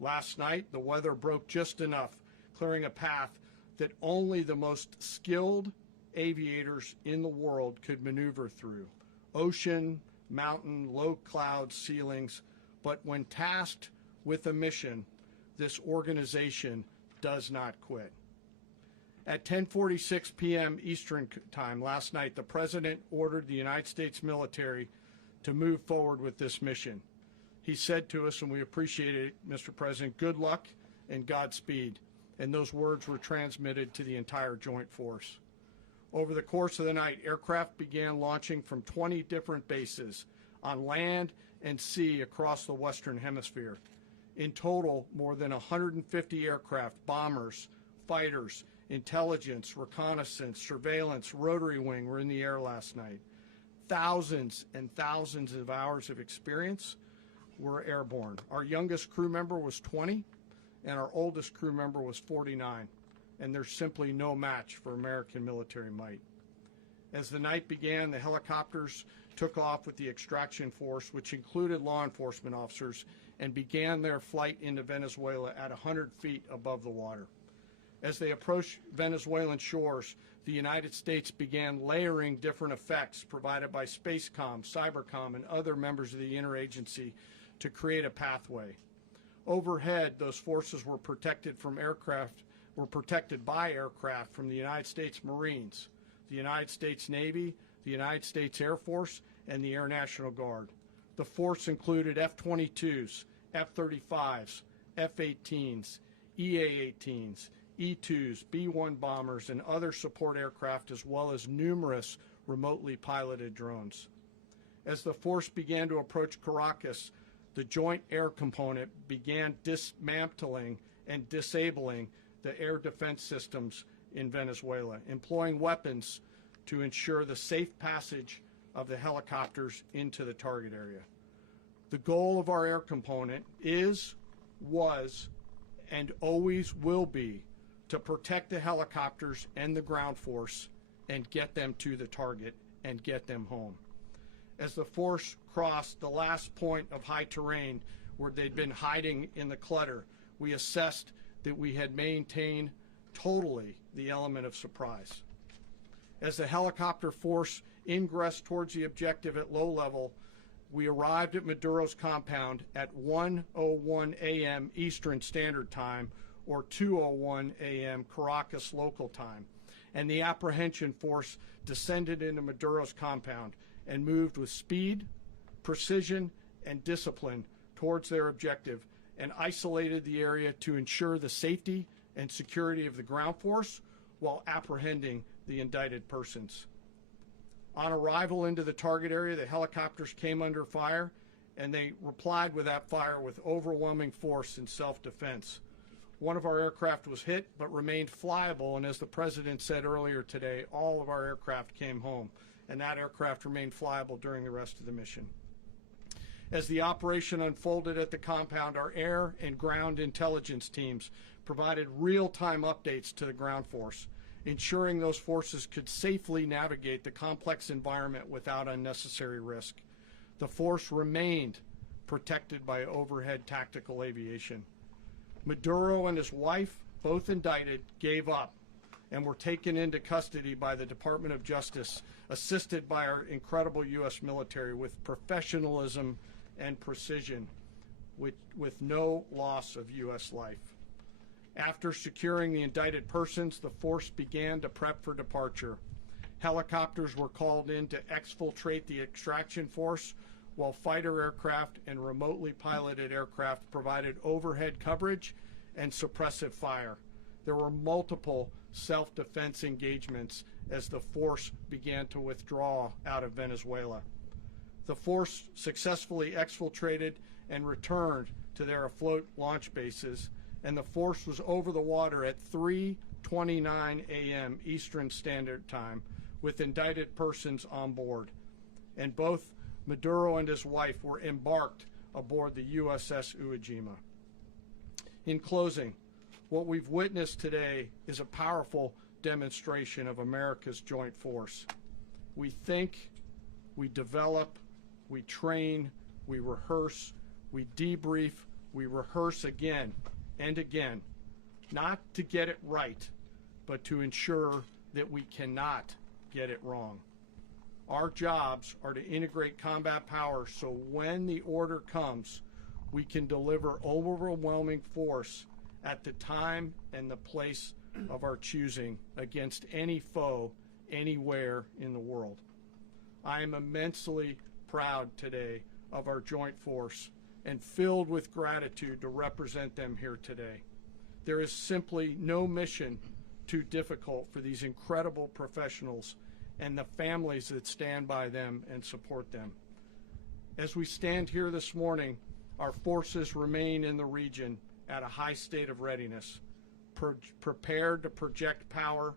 Last night, the weather broke just enough, clearing a path that only the most skilled aviators in the world could maneuver through. Ocean, mountain, low cloud ceilings, but when tasked with a mission, this organization does not quit. At 10:46 p.m. Eastern Time last night, the President ordered the United States military to move forward with this mission. He said to us, and we appreciate it, Mr. President, good luck and Godspeed. And those words were transmitted to the entire joint force. Over the course of the night, aircraft began launching from 20 different bases on land and sea across the Western Hemisphere. In total, more than 150 aircraft, bombers, fighters, intelligence, reconnaissance, surveillance, rotary wing were in the air last night. Thousands and thousands of hours of experience were airborne. Our youngest crew member was 20, and our oldest crew member was 49, and there's simply no match for American military might. As the night began, the helicopters took off with the extraction force, which included law enforcement officers, and began their flight into Venezuela at 100 feet above the water. As they approached Venezuelan shores, the United States began layering different effects provided by Spacecom, Cybercom, and other members of the interagency to create a pathway. Overhead, those forces were protected by aircraft from the United States Marines, the United States Navy, the United States Air Force, and the Air National Guard. The force included F-22s, F-35s, F-18s, EA-18s, E-2s, B-1 bombers, and other support aircraft, as well as numerous remotely piloted drones. As the force began to approach Caracas, the Joint Air Component began dismantling and disabling the air defense systems in Venezuela, employing weapons to ensure the safe passage of the helicopters into the target area. The goal of our air component is, was, and always will be to protect the helicopters and the ground force and get them to the target and get them home. As the force crossed the last point of high terrain where they'd been hiding in the clutter, we assessed that we had maintained totally the element of surprise. As the helicopter force ingressed towards the objective at low level, we arrived at Maduro's compound at 1:01 a.m. Eastern Standard Time, or 2:01 a.m. Caracas local time, and the apprehension force descended into Maduro's compound and moved with speed, precision, and discipline towards their objective and isolated the area to ensure the safety and security of the ground force while apprehending the indicted persons. On arrival into the target area, the helicopters came under fire, and they replied with that fire with overwhelming force in self-defense. One of our aircraft was hit but remained flyable, and as the President said earlier today, all of our aircraft came home, and that aircraft remained flyable during the rest of the mission. As the operation unfolded at the compound, our air and ground intelligence teams provided real-time updates to the ground force, ensuring those forces could safely navigate the complex environment without unnecessary risk. The force remained protected by overhead tactical aviation. Maduro and his wife, both indicted, gave up and were taken into custody by the Department of Justice, assisted by our incredible U.S. military with professionalism and precision, with no loss of U.S. life. After securing the indicted persons, the force began to prep for departure. Helicopters were called in to exfiltrate the extraction force, while fighter aircraft and remotely piloted aircraft provided overhead coverage and suppressive fire. There were multiple self-defense engagements as the force began to withdraw out of Venezuela. The force successfully exfiltrated and returned to their afloat launch bases, and the force was over the water at 3:29 a.m. Eastern Standard Time with indicted persons on board. And both Maduro and his wife were embarked aboard the USS Iwo Jima. In closing, what we've witnessed today is a powerful demonstration of America's joint force. We think, we develop, we train, we rehearse, we debrief, we rehearse again and again, not to get it right, but to ensure that we cannot get it wrong. Our jobs are to integrate combat power so when the order comes, we can deliver overwhelming force at the time and the place of our choosing against any foe anywhere in the world. I am immensely proud today of our joint force and filled with gratitude to represent them here today. There is simply no mission too difficult for these incredible professionals and the families that stand by them and support them. As we stand here this morning, our forces remain in the region at a high state of readiness, prepared to project power,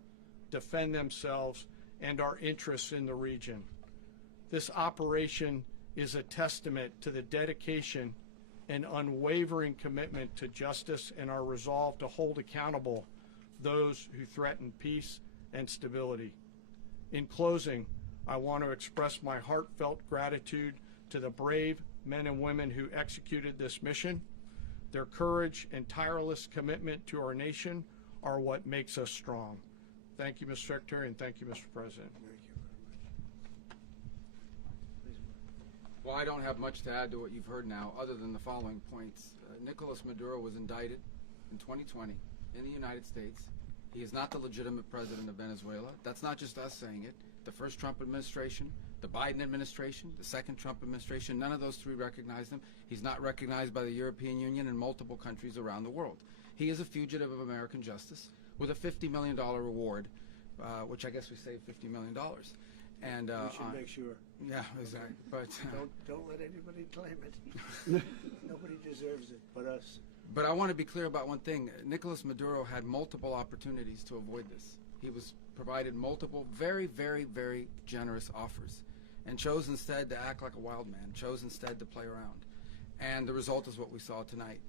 defend themselves, and our interests in the region. This operation is a testament to the dedication and unwavering commitment to justice and our resolve to hold accountable those who threaten peace and stability. In closing, I want to express my heartfelt gratitude to the brave men and women who executed this mission. Their courage and tireless commitment to our nation are what makes us strong. Thank you, Mr. Secretary, and thank you, Mr. President. Well, I don't have much to add to what you've heard now, other than the following points. Nicolás Maduro was indicted in 2020 in the United States. He is not the legitimate president of Venezuela. That's not just us saying it. The first Trump administration, the Biden administration, the second Trump administration, none of those three recognized him. He's not recognized by the European Union and multiple countries around the world. He is a fugitive of American justice with a $50 million reward, which I guess we saved $50 million. And we should make sure. Yeah, exactly. But don't let anybody claim it. Nobody deserves it but us. But I want to be clear about one thing. Nicolás Maduro had multiple opportunities to avoid this. He was provided multiple very, very, very generous offers and chose instead to act like a wild man, chose instead to play around. And the result is what we saw tonight.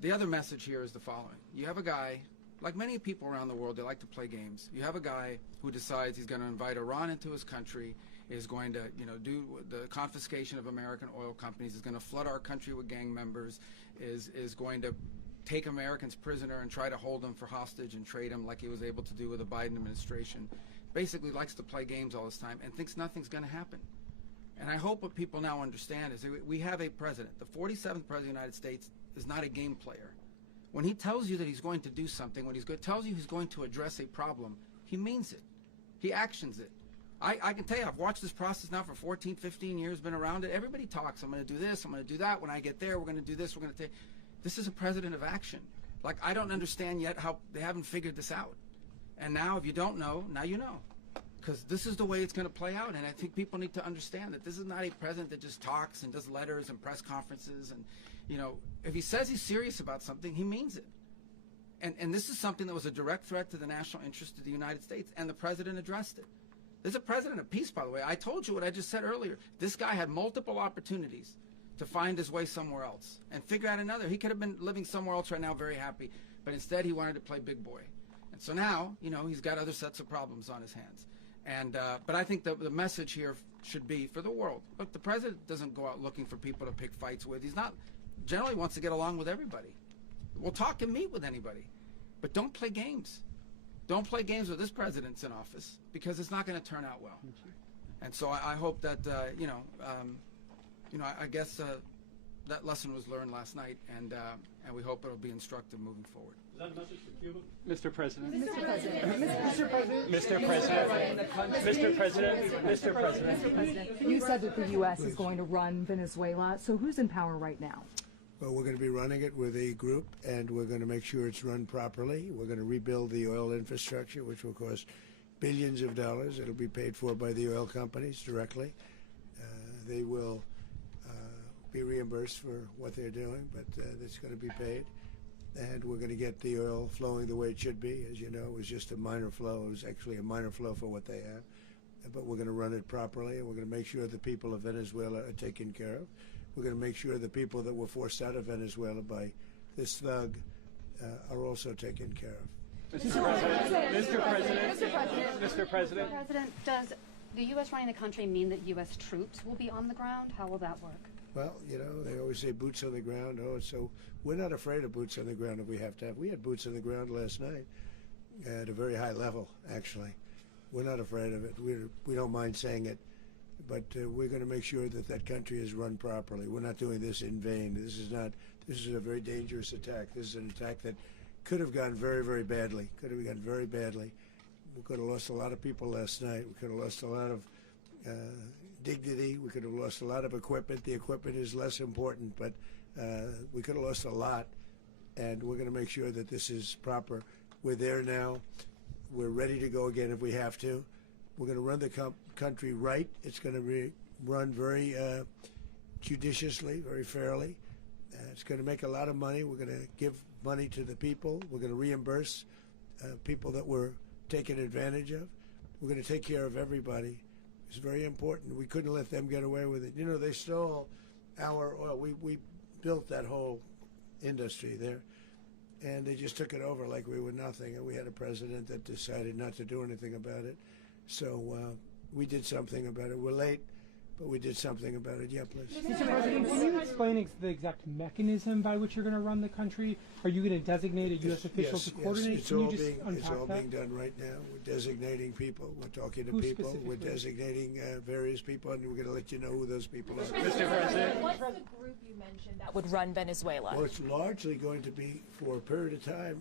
The other message here is the following. You have a guy, like many people around the world, they like to play games. You have a guy who decides he's going to invite Iran into his country, is going to, do the confiscation of American oil companies, is going to flood our country with gang members, is going to take Americans prisoner and try to hold them for hostage and trade them like he was able to do with the Biden administration. Basically likes to play games all this time and thinks nothing's going to happen. And I hope what people now understand is that we have a president. The 47th president of the United States is not a game player. When he tells you that he's going to do something, when tells you he's going to address a problem, he means it. He actions it. I can tell you, I've watched this process now for 14, 15 years, been around it. Everybody talks. I'm going to do this. I'm going to do that. When I get there, we're going to do this. We're going to take. This is a president of action. Like, I don't understand yet how they haven't figured this out. And now, if you don't know, now you know. Because this is the way it's going to play out. And I think people need to understand that this is not a president that just talks and does letters and press conferences. And, if he says he's serious about something, he means it. And this is something that was a direct threat to the national interest of the United States. And the president addressed it. There's a president of peace, by the way. I told you what I just said earlier. This guy had multiple opportunities to find his way somewhere else and figure out another. He could have been living somewhere else right now very happy. But instead, he wanted to play big boy. And so now, he's got other sets of problems on his hands. And but I think the message here should be for the world. Look, the president doesn't go out looking for people to pick fights with. He's not generally wants to get along with everybody. We'll talk and meet with anybody. But don't play games. Don't play games with this president's in office because it's not going to turn out well. And so I hope that, I guess that lesson was learned last night, and we hope it'll be instructive moving forward. Is that a message for Cuba? Mr. President. Mr. President. Mr. President. Mr. President. Mr. President. You said that the U.S. is going to run Venezuela, so who's in power right now? Well, we're going to be running it with a group, and we're going to make sure it's run properly. We're going to rebuild the oil infrastructure, which will cost billions of dollars. It'll be paid for by the oil companies directly. They will be reimbursed for what they're doing, but it's going to be paid. And we're going to get the oil flowing the way it should be. As you know, it was just a minor flow. It was actually a minor flow for what they have. But we're going to run it properly, and we're going to make sure the people of Venezuela are taken care of. We're going to make sure the people that were forced out of Venezuela by this thug are also taken care of. Mr. President. Mr. President. Mr. President. Mr. President. Mr. President, does the U.S. running the country mean that U.S. troops will be on the ground? How will that work? Well, they always say boots on the ground. So we're not afraid of boots on the ground if we have to have. We had boots on the ground last night at a very high level, actually. We're not afraid of it. We don't mind saying it. But we're going to make sure that that country is run properly. We're not doing this in vain. This is a very dangerous attack. This is an attack that could have gone very, very badly. Could have gone very badly. We could have lost a lot of people last night. We could have lost a lot of dignity. We could have lost a lot of equipment. The equipment is less important, but we could have lost a lot. And we're going to make sure that this is proper. We're there now. We're ready to go again if we have to. We're going to run the country right. It's going to be run very judiciously, very fairly. It's going to make a lot of money. We're going to give money to the people. We're going to reimburse people that were taken advantage of. We're going to take care of everybody. It's very important. We couldn't let them get away with it. They stole our oil. We built that whole industry there, and they just took it over like we were nothing. And we had a president that decided not to do anything about it. So we did something about it. We're late, but we did something about it. Yeah, please. Mr. President, can you explain the exact mechanism by which you're going to run the country? Are you going to designate a U.S. official to coordinate? Yes. It's all being done right now. We're designating people. We're talking to people. We're designating various people, and we're going to let you know who those people are. Mr. President. What's the group you mentioned that would run Venezuela? Well, it's largely going to be, for a period of time,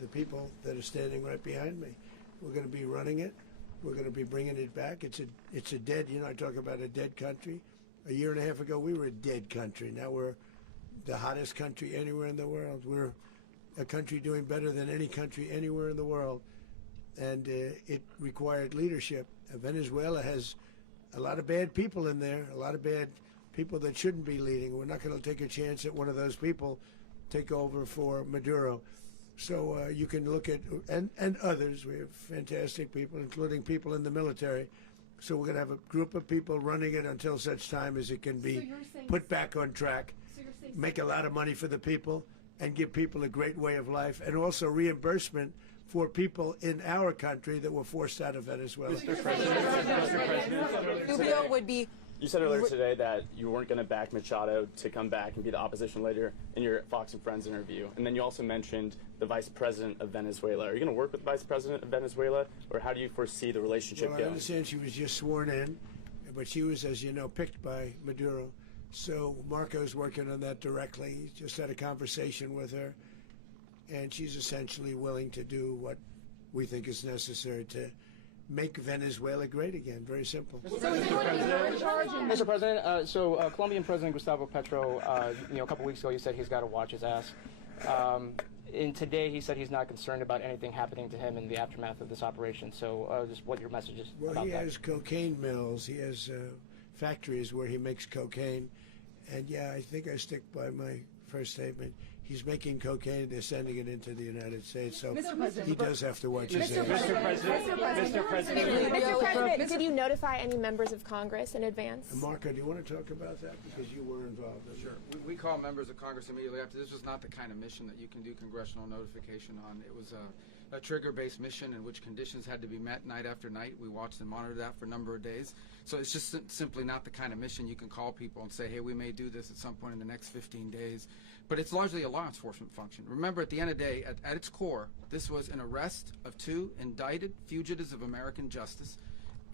the people that are standing right behind me. We're going to be running it. We're going to be bringing it back. It's a dead, I talk about a dead country. A year and a half ago, we were a dead country. Now we're the hottest country anywhere in the world. We're a country doing better than any country anywhere in the world. And it required leadership. Venezuela has a lot of bad people in there, a lot of bad people that shouldn't be leading. We're not going to take a chance that one of those people take over for Maduro. So you can look at, and others, we have fantastic people, including people in the military. So we're going to have a group of people running it until such time as it can be put back on track, make a lot of money for the people, and give people a great way of life, and also reimbursement for people in our country that were forced out of Venezuela. Mr. President, Rubio would be. You said earlier today that you weren't going to back Machado to come back and be the opposition leader in your Fox and Friends interview. And then you also mentioned the vice president of Venezuela. Are you going to work with the vice president of Venezuela, or how do you foresee the relationship going? I understand she was just sworn in, but she was, as you know, picked by Maduro. So Marco's working on that directly. He just had a conversation with her, and she's essentially willing to do what we think is necessary to make Venezuela great again. Very simple. Mr. President, Colombian President Gustavo Petro, a couple weeks ago, you said he's got to watch his ass. And today he said he's not concerned about anything happening to him in the aftermath of this operation. So just what your message is about that. Well, he has cocaine mills. He has factories where he makes cocaine. And yeah, I think I stick by my first statement. He's making cocaine, they're sending it into the United States, so he does have to watch his ass. Mr. President, did you notify any members of Congress in advance? Marco, do you want to talk about that? Because you were involved in it. Sure. We call members of Congress immediately after. This was not the kind of mission that you can do congressional notification on. It was a trigger-based mission in which conditions had to be met night after night. We watched and monitored that for a number of days. So it's just simply not the kind of mission you can call people and say, hey, we may do this at some point in the next 15 days. But it's largely a law enforcement function. Remember, at the end of the day, at its core, this was an arrest of 2 indicted fugitives of American justice,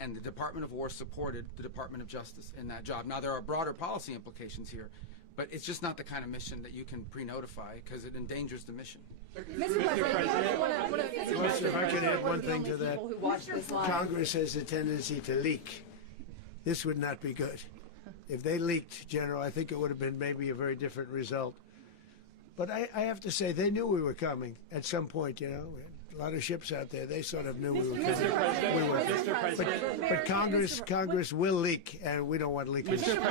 and the Department of War supported the Department of Justice in that job. Now, there are broader policy implications here, but it's just not the kind of mission that you can pre-notify because it endangers the mission. Mr. President, if I could add one thing to that, Congress has a tendency to leak. This would not be good. If they leaked, General, I think it would have been maybe a very different result. But I have to say, they knew we were coming at some point, you know. We had a lot of ships out there. They sort of knew we were coming. But Congress will leak, and we don't want leaking. Mr.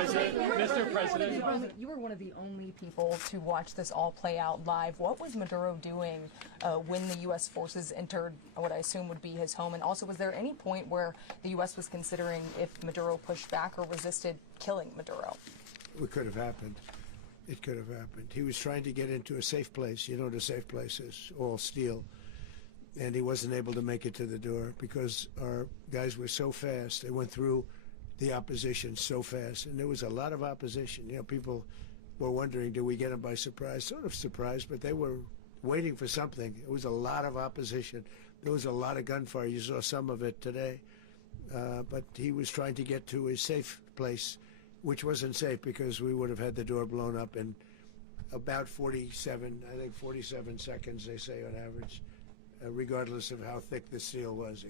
President. You were one of the only people to watch this all play out live. What was Maduro doing when the U.S. forces entered what I assume would be his home? And also, was there any point where the U.S. was considering if Maduro pushed back or resisted killing Maduro? It could have happened. It could have happened. He was trying to get into a safe place. You know what a safe place is, all steel. And he wasn't able to make it to the door because our guys were so fast. They went through the opposition so fast. And there was a lot of opposition. You know, people were wondering, do we get them by surprise? Sort of surprised, but they were waiting for something. It was a lot of opposition. There was a lot of gunfire. You saw some of it today. But he was trying to get to a safe place, which wasn't safe because we would have had the door blown up in about 47 seconds, they say on average, regardless of how thick the steel was.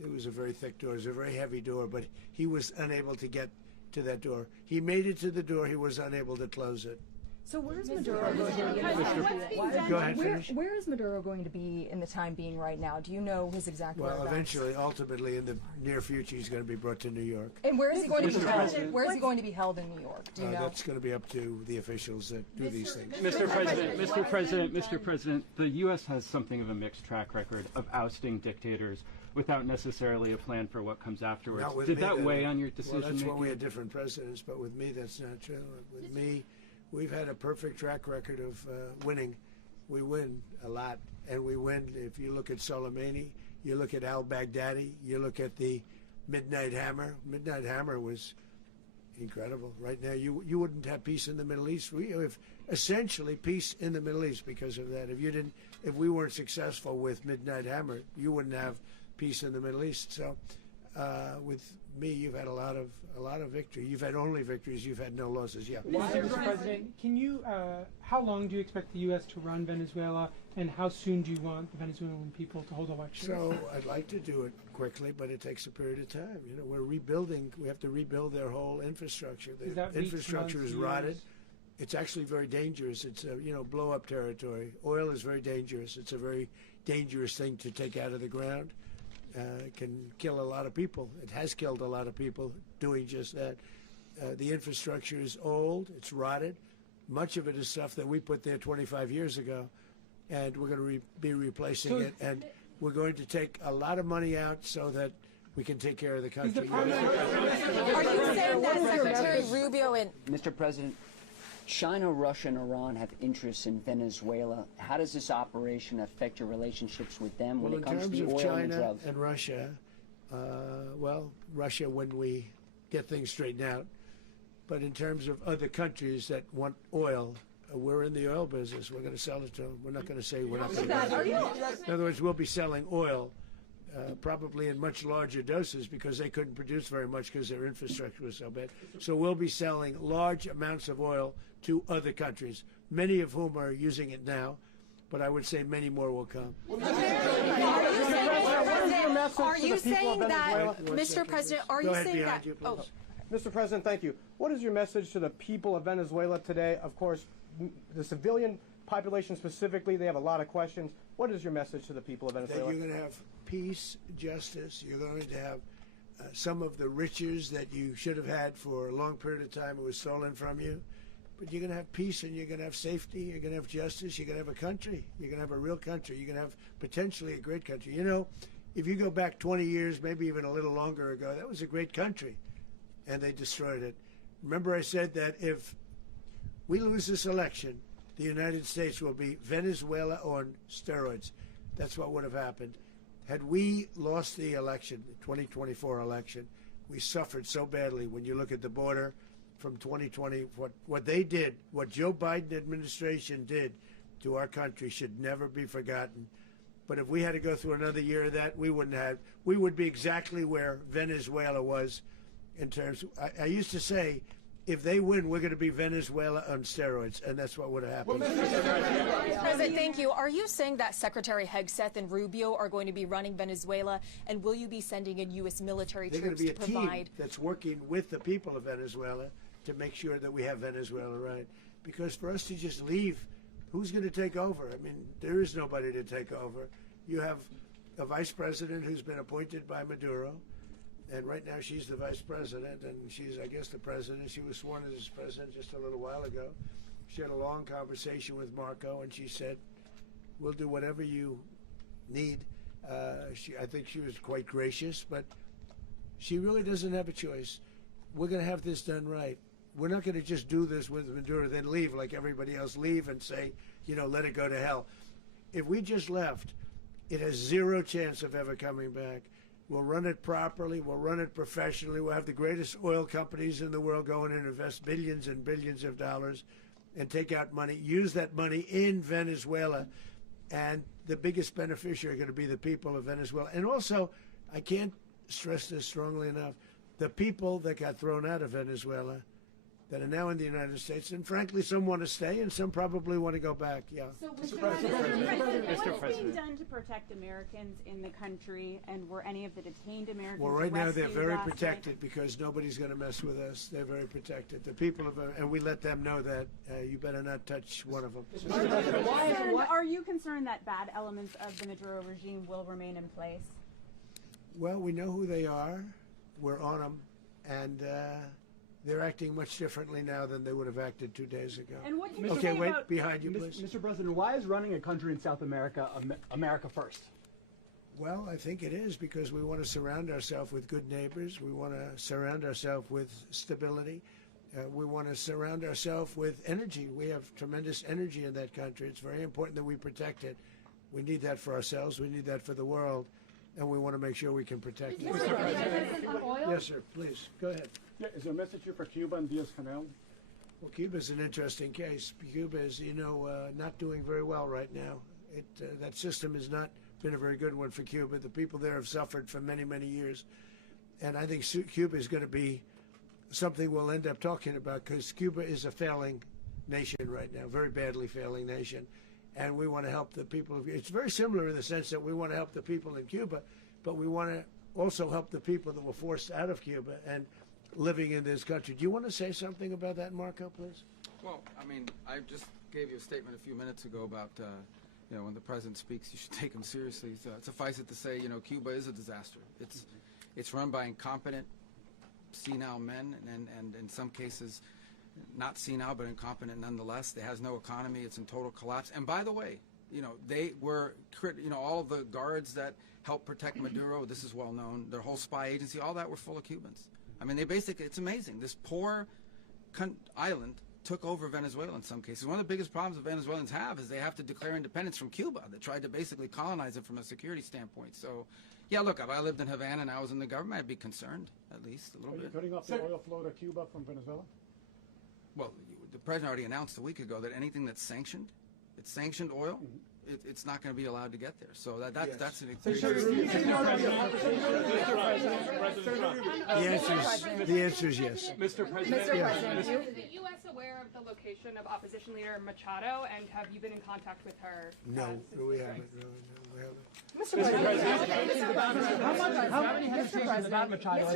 It was a very thick door. It was a very heavy door, but he was unable to get to that door. He made it to the door. He was unable to close it. So where's Maduro going to be? Go ahead, finish. Where is Maduro going to be in the time being right now? Do you know his exact whereabouts? Well, eventually, ultimately, in the near future, he's going to be brought to New York. And where is he going to be held? Where is he going to be held in New York? Do you know? That's going to be up to the officials that do these things. Mr. President, the U.S. has something of a mixed track record of ousting dictators without necessarily a plan for what comes afterwards. Did that weigh on your decision making? Well, that's why we had different presidents, but with me, that's not true. With me, we've had a perfect track record of winning. We win a lot, and we win. If you look at Soleimani, you look at al-Baghdadi, you look at the Midnight Hammer. Midnight Hammer was incredible. Right now, you wouldn't have peace in the Middle East. We have essentially peace in the Middle East because of that. If we weren't successful with Midnight Hammer, you wouldn't have peace in the Middle East. So, with me, you've had a lot of victory. You've had only victories. You've had no losses. Yeah. Mr. President, can you? How long do you expect the U.S. to run Venezuela, and how soon do you want the Venezuelan people to hold elections? So I'd like to do it quickly, but it takes a period of time. You know, we're rebuilding. We have to rebuild their whole infrastructure. The infrastructure is rotted. it's actually very dangerous. It's blow-up territory. Oil is very dangerous. It's a very dangerous thing to take out of the ground. It can kill a lot of people. It has killed a lot of people doing just that. The infrastructure is old. It's rotted. Much of it is stuff that we put there 25 years ago, and we're going to be replacing it. And we're going to take a lot of money out so that we can take care of the country. Are you saying that Secretary Rubio and Mr. President, China, Russia, and Iran have interests in Venezuela. How does this operation affect your relationships with them when it comes to the oil and drugs? In terms of China and Russia, Russia when we get things straightened out. But in terms of other countries that want oil, we're in the oil business. We're going to sell it to them. We're not going to say we're not going to. In other words, we'll be selling oil, probably in much larger doses because they couldn't produce very much because their infrastructure was so bad. So we'll be selling large amounts of oil to other countries, many of whom are using it now, but I would say many more will come. Are you saying that, Mr. President, are you saying that? Oh. Mr. President, thank you. What is your message to the people of Venezuela today? Of course, the civilian population specifically, they have a lot of questions. What is your message to the people of Venezuela? That you're going to have peace, justice. You're going to have some of the riches that you should have had for a long period of time. It was stolen from you. But you're going to have peace and you're going to have safety. You're going to have justice. You're going to have a country. You're going to have a real country. You're going to have potentially a great country. You know, if you go back 20 years, maybe even a little longer ago, that was a great country. And they destroyed it. Remember I said that if we lose this election, the United States will be Venezuela on steroids. That's what would have happened. Had we lost the election, the 2024 election, we suffered so badly when you look at the border from 2020. What they did, what Joe Biden administration did to our country should never be forgotten. But if we had to go through another year of that, we would be exactly where Venezuela was in terms of, I used to say, if they win, we're going to be Venezuela on steroids, and that's what would have happened. President, thank you. Are you saying that Secretary Hegseth and Rubio are going to be running Venezuela, and will you be sending in U.S. military troops to provide? They're going to be a team that's working with the people of Venezuela to make sure that we have Venezuela right. Because for us to just leave, who's going to take over? I mean, there is nobody to take over. You have a vice president who's been appointed by Maduro. And right now she's the vice president, and she's, I guess, the president. She was sworn as president just a little while ago. She had a long conversation with Marco, and she said, we'll do whatever you need. I think she was quite gracious, but she really doesn't have a choice. We're going to have this done right. We're not going to just do this with Maduro, then leave like everybody else, leave and say, let it go to hell. If we just left, it has zero chance of ever coming back. We'll run it properly. We'll run it professionally. We'll have the greatest oil companies in the world go in and invest billions and billions of dollars and take out money, use that money in Venezuela. And the biggest beneficiary are going to be the people of Venezuela. And also, I can't stress this strongly enough, the people that got thrown out of Venezuela that are now in the United States, and frankly, some want to stay, and some probably want to go back. Yeah. So, Mr. President, what is being done to protect Americans in the country, and were any of the detained Americans Well, right now they're very last protected night? because nobody's going to mess with us. They're very protected. The people of, and we let them know that you better not touch one of them. Are you concerned that bad elements of the Maduro regime will remain in place? Well, we know who they are. We're on them, and they're acting much differently now than they would have acted 2 days ago. And what can you okay, say wait, about behind you, please. Mr. President, why is running a country in South America America first? Well, I think it is because we want to surround ourselves with good neighbors. We want to surround ourselves with stability. We want to surround ourselves with energy. We have tremendous energy in that country. It's very important that we protect it. We need that for ourselves. We need that for the world. And we want to make sure we can protect it. Mr. President, on oil? Yes, sir. Please, go ahead. Yeah, is there a message here for Cuba and Diaz-Canel? Well, Cuba's an interesting case. Cuba is, not doing very well right now. That system has not been a very good one for Cuba. The people there have suffered for many, many years. And I think Cuba is going to be something we'll end up talking about because Cuba is a failing nation right now, very badly failing nation. And we want to help the people of It's very similar in the sense that we want to help the people in Cuba, but we want to also help the people that were forced out of Cuba and living in this country. Do you want to say something about that, Marco, please? Well, I mean, I just gave you a statement a few minutes ago about, when the president speaks, you should take him seriously. Suffice it to say, Cuba is a disaster. It's run by incompetent, senile men, and in some cases, not senile, but incompetent nonetheless. It has no economy. It's in total collapse. And by the way, they were, all of the guards that helped protect Maduro, this is well known, their whole spy agency, all that were full of Cubans. I mean, it's amazing. This poor island took over Venezuela in some cases. One of the biggest problems the Venezuelans have is they have to declare independence from Cuba. They tried to basically colonize it from a security standpoint. So, yeah, look, if I lived in Havana and I was in the government, I'd be concerned, at least a little bit. Are you cutting off the oil flow to Cuba from Venezuela? Well, the president already announced a week ago that anything that's sanctioned, it's sanctioned oil, it's not going to be allowed to get there. So that's an The answer is yes. Mr. President. Is the U.S. aware of the location of opposition leader Machado, and have you been in contact with her? No, we haven't. Mr.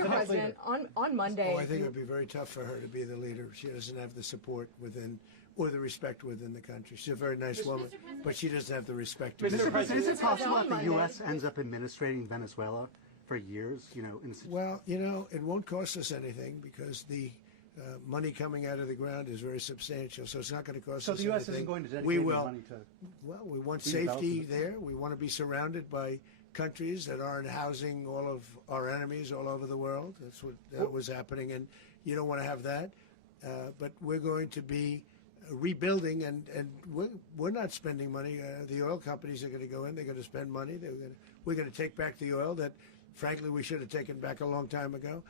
President, on Monday. Oh, I think it would be very tough for her to be the leader. She doesn't have the support within or the respect within the country. She's a very nice woman, but she doesn't have the respect. Mr. President, is it possible that the U.S. ends up administrating Venezuela for years? Well, it won't cost us anything because the money coming out of the ground is very substantial, so it's not going to cost us anything. So the U.S. isn't going to dedicate any money to. Well, we want safety there. We want to be surrounded by countries that aren't housing all of our enemies all over the world. That's what was happening, and you don't want to have that. But we're going to be rebuilding, and we're not spending money. The oil companies are going to go in. They're going to spend money. We're going to take back the oil that, frankly, we should have taken back a long time ago.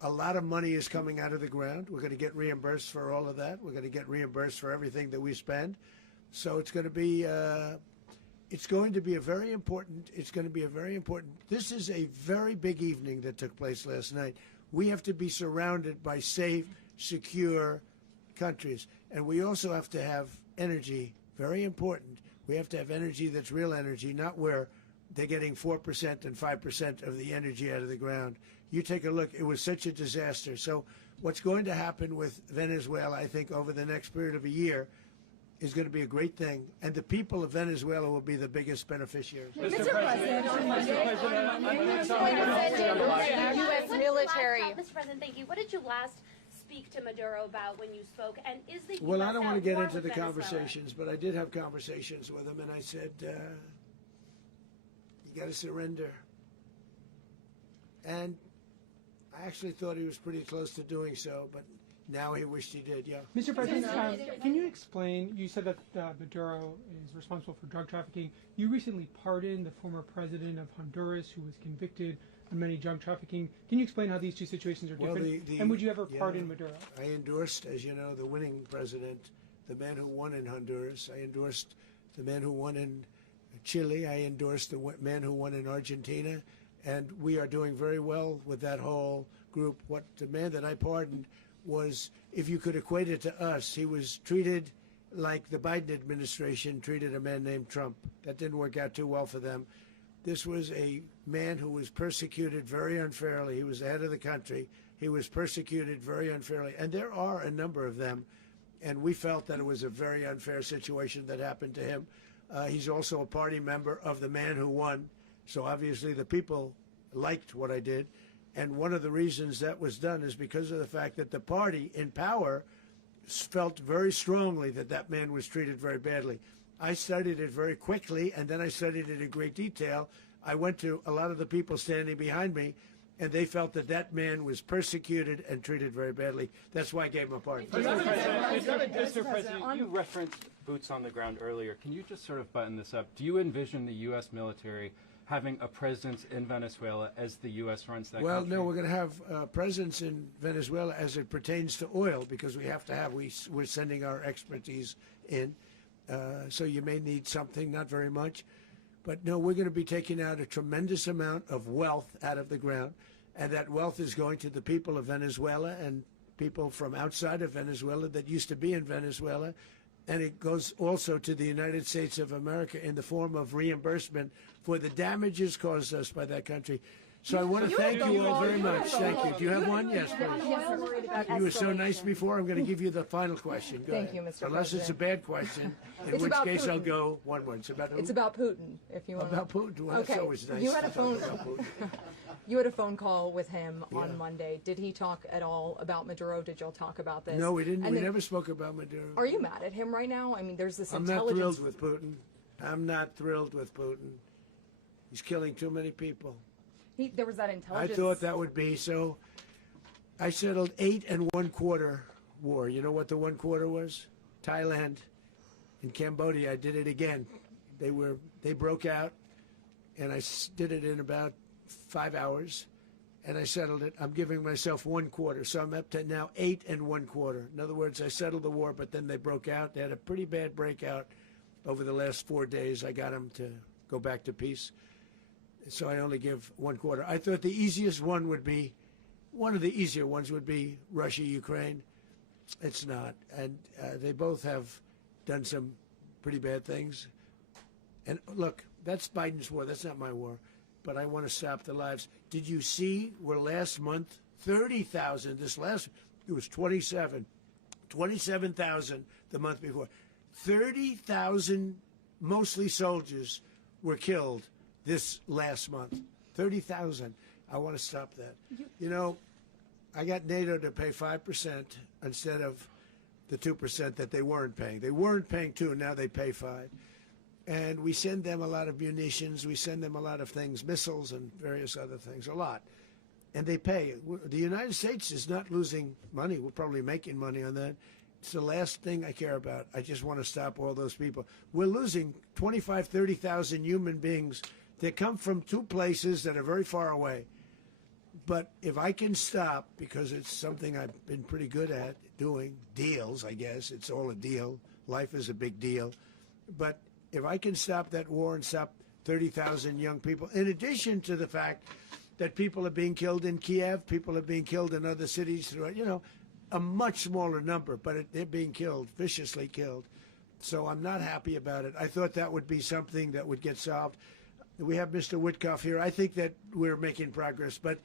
A lot of money is coming out of the ground. We're going to get reimbursed for all of that. We're going to get reimbursed for everything that we spend. So it's going to be a very important. This is a very big evening that took place last night. We have to be surrounded by safe, secure countries, and we also have to have energy. Very important. We have to have energy that's real energy, not where they're getting 4% and 5% of the energy out of the ground. You take a look. It was such a disaster. So what's going to happen with Venezuela, I think, over the next period of a year is going to be a great thing, and the people of Venezuela will be the biggest beneficiaries. Mr. President, on Monday, U.S. military. Mr. President, thank you. What did you last speak to Maduro about when you spoke? And is the Well, US I don't want to at get war into the with Venezuela? conversations, but I did have conversations with him, and I said, you got to surrender. And I actually thought he was pretty close to doing so, but now he wished he did, yeah. Mr. President, can you explain, you said that Maduro is responsible for drug trafficking. You recently pardoned the former president of Honduras who was convicted on many drug trafficking. Can you explain how these two situations are different? And would you ever pardon Maduro? I endorsed, as you know, the winning president, the man who won in Honduras. I endorsed the man who won in Chile. I endorsed the man who won in Argentina. And we are doing very well with that whole group. What the man that I pardoned was, if you could equate it to us, he was treated like the Biden administration treated a man named Trump. That didn't work out too well for them. This was a man who was persecuted very unfairly. He was the head of the country. He was persecuted very unfairly. And there are a number of them. And we felt that it was a very unfair situation that happened to him. He's also a party member of the man who won. So obviously the people liked what I did. And one of the reasons that was done is because of the fact that the party in power felt very strongly that that man was treated very badly. I studied it very quickly, and then I studied it in great detail. I went to a lot of the people standing behind me, and they felt that that man was persecuted and treated very badly. That's why I gave him a pardon. Mr. President, you referenced boots on the ground earlier. Can you just sort of button this up? Do you envision the U.S. military having a presence in Venezuela as the U.S. runs that country? Well, no, we're going to have a presence in Venezuela as it pertains to oil, because we have to have, we're sending our expertise in. So you may need something, not very much. But no, we're going to be taking out a tremendous amount of wealth out of the ground. And that wealth is going to the people of Venezuela and people from outside of Venezuela that used to be in Venezuela. And it goes also to the United States of America in the form of reimbursement for the damages caused us by that country. So I want to thank you all very much. Thank you. Do you have one? Yes, please. You were so nice before. I'm going to give you the final question. Go Thank ahead. you, Mr. Unless it's a President. bad question, in It's which about case I'll Putin. go one word. It's about who? It's about Putin, if you want. About Putin. Well, Okay. that's always nice. You had to a talk phone. about Putin. You had a phone call with him Yeah. on Monday. Did he talk at all about Maduro? Did y'all talk about this? No, we didn't. And We then- never spoke about Maduro. Are you mad at him right now? I mean, there's this I'm not intelligence. thrilled with Putin. I'm not thrilled with Putin. He's killing too many people. There was that I intelligence. thought that would be so. I settled 8 1/4 war. You know what the 1/4 was? Thailand and Cambodia. I did it again. They broke out, and I did it in about 5 hours, and I settled it. I'm giving myself 1/4, so I'm up to now 8 1/4. In other words, I settled the war, but then they broke out. They had a pretty bad breakout over the last 4 days. I got them to go back to peace. So I only give 1/4. I thought the easiest one would be, one of the easier ones would be Russia, Ukraine. It's not. And they both have done some pretty bad things. And look, that's Biden's war. That's not my war. But I want to stop the lives. Did you see where last month, 30,000, it was 27,000 the month before. 30,000, mostly soldiers, were killed this last month. 30,000. I want to stop that. You know, I got NATO to pay 5% instead of the 2% that they weren't paying. They weren't paying 2, now they pay 5. And we send them a lot of munitions, we send them a lot of things, missiles and various other things, a lot. And they pay. The United States is not losing money. We're probably making money on that. It's the last thing I care about. I just want to stop all those people. We're losing 25, 30,000 human beings that come from 2 places that are very far away. But if I can stop, because it's something I've been pretty good at doing, deals, I guess. It's all a deal. Life is a big deal. But if I can stop that war and stop 30,000 young people, in addition to the fact that people are being killed in Kiev, people are being killed in other cities, you know, a much smaller number, but they're being killed, viciously killed. So I'm not happy about it. I thought that would be something that would get solved. We have Mr. Witkoff here. I think that we're making progress, but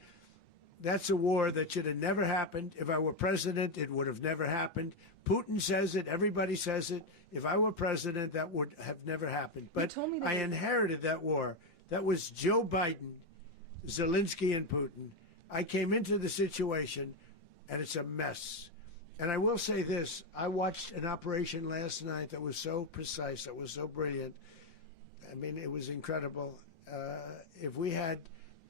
that's a war that should have never happened. If I were president, it would have never happened. Putin says it. Everybody says it. If I were president, that would have never happened. But I inherited that war. That was Joe Biden, Zelensky, and Putin. I came into the situation, and it's a mess. And I will say this. I watched an operation last night that was so precise, that was so brilliant. I mean, it was incredible. If we had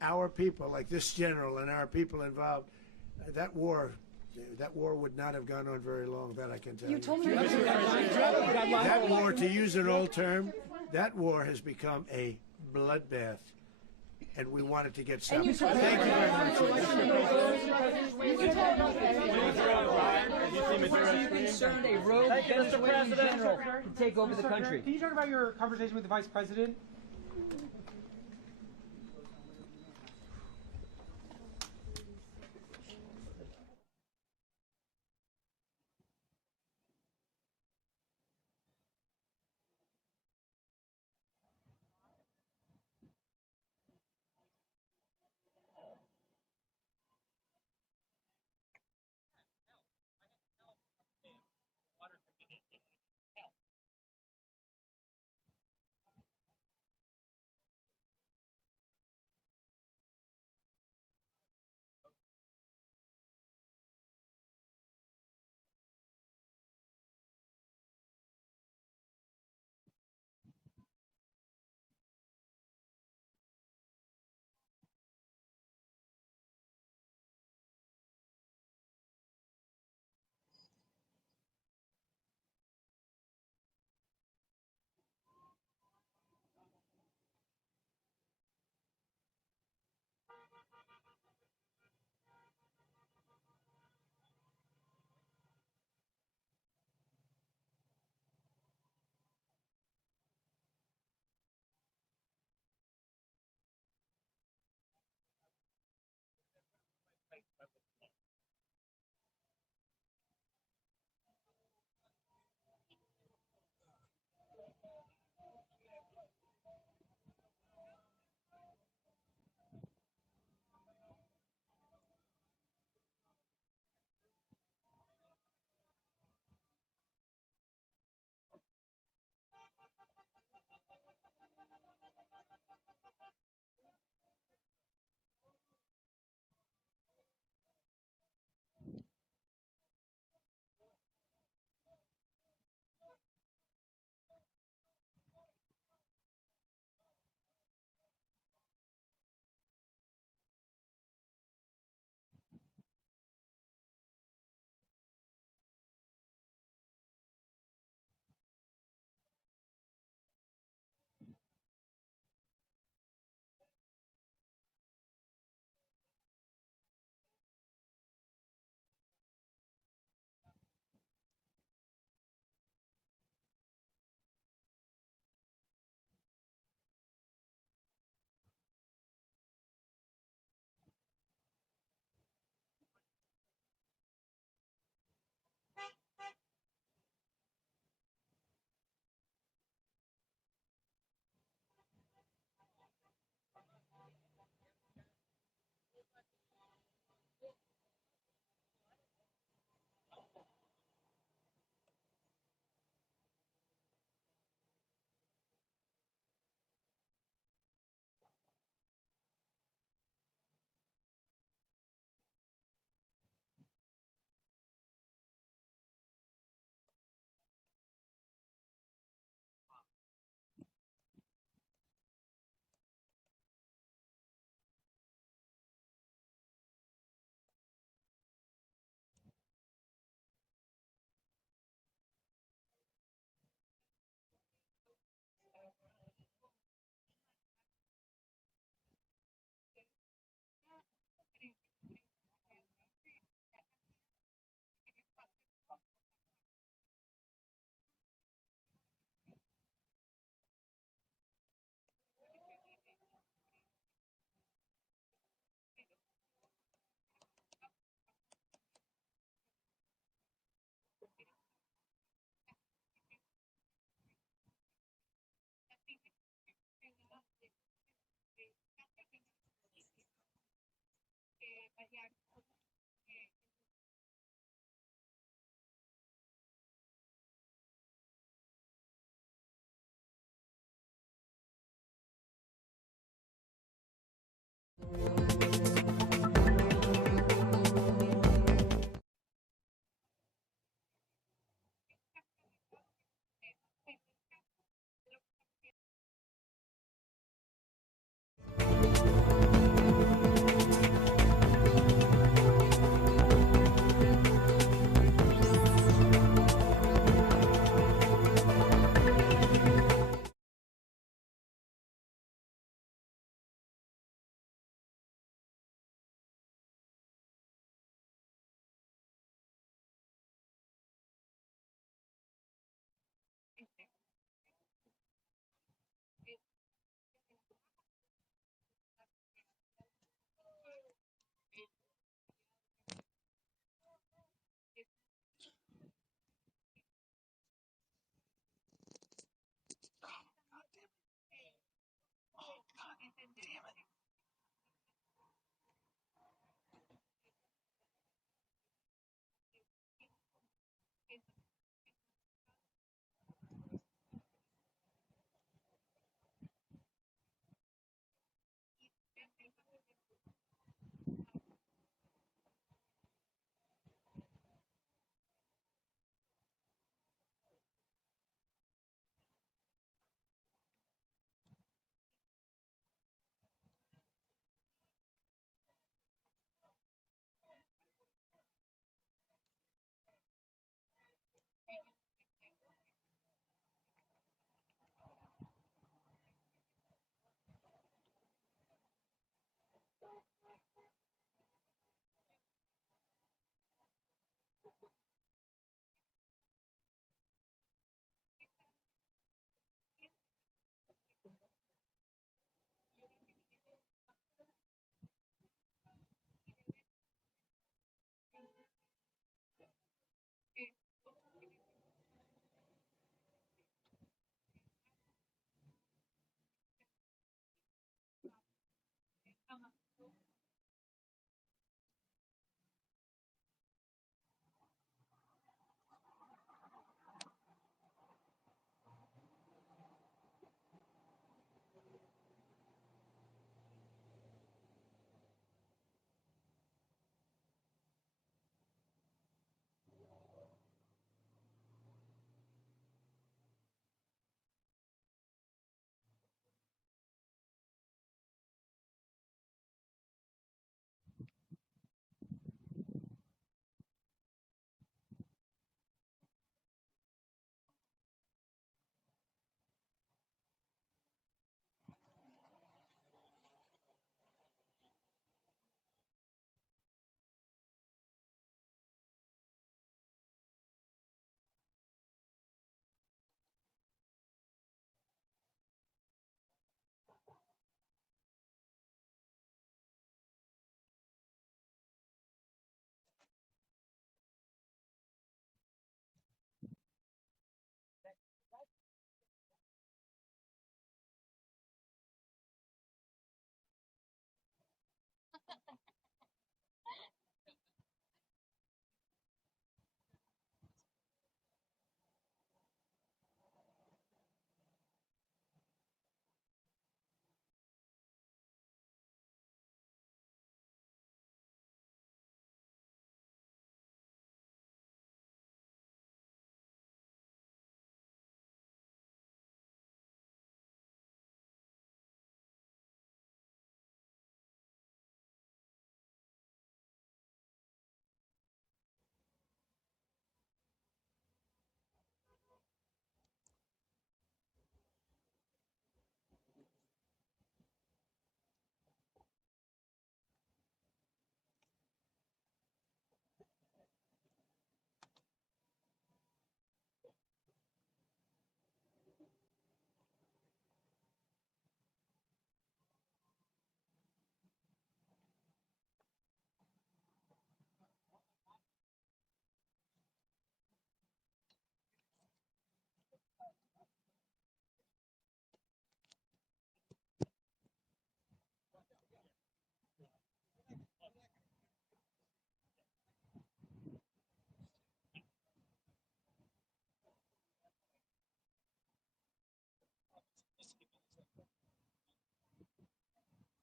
our people, like this general and our people involved, that war would not have gone on very long, that I can tell you. You told me That war, to use an old term, that war has become a bloodbath. And we want it to get stopped. Thank you very much. Are you concerned a rogue Venezuelan general can take over the country? Can you talk about your conversation with the vice president?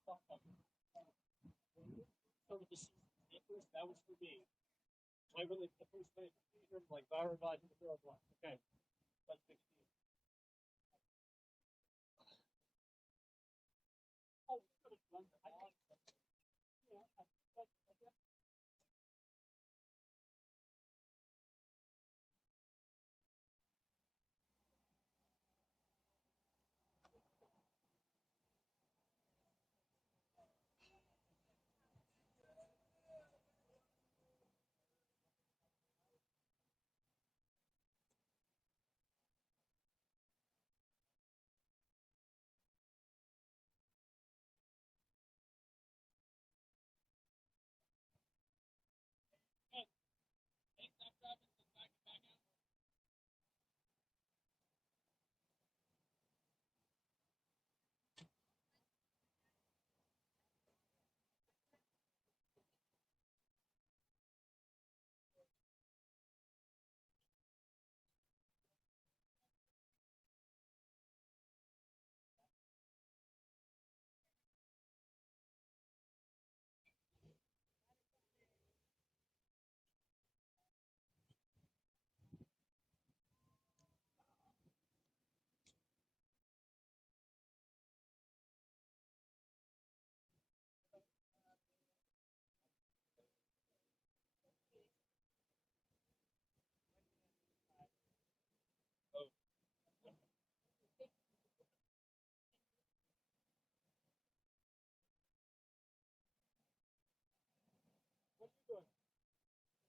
Some of the papers, that was for me. So I really, the first thing, like, blah, blah, blah, blah, blah. Okay, that's 16. Oh, what are you doing?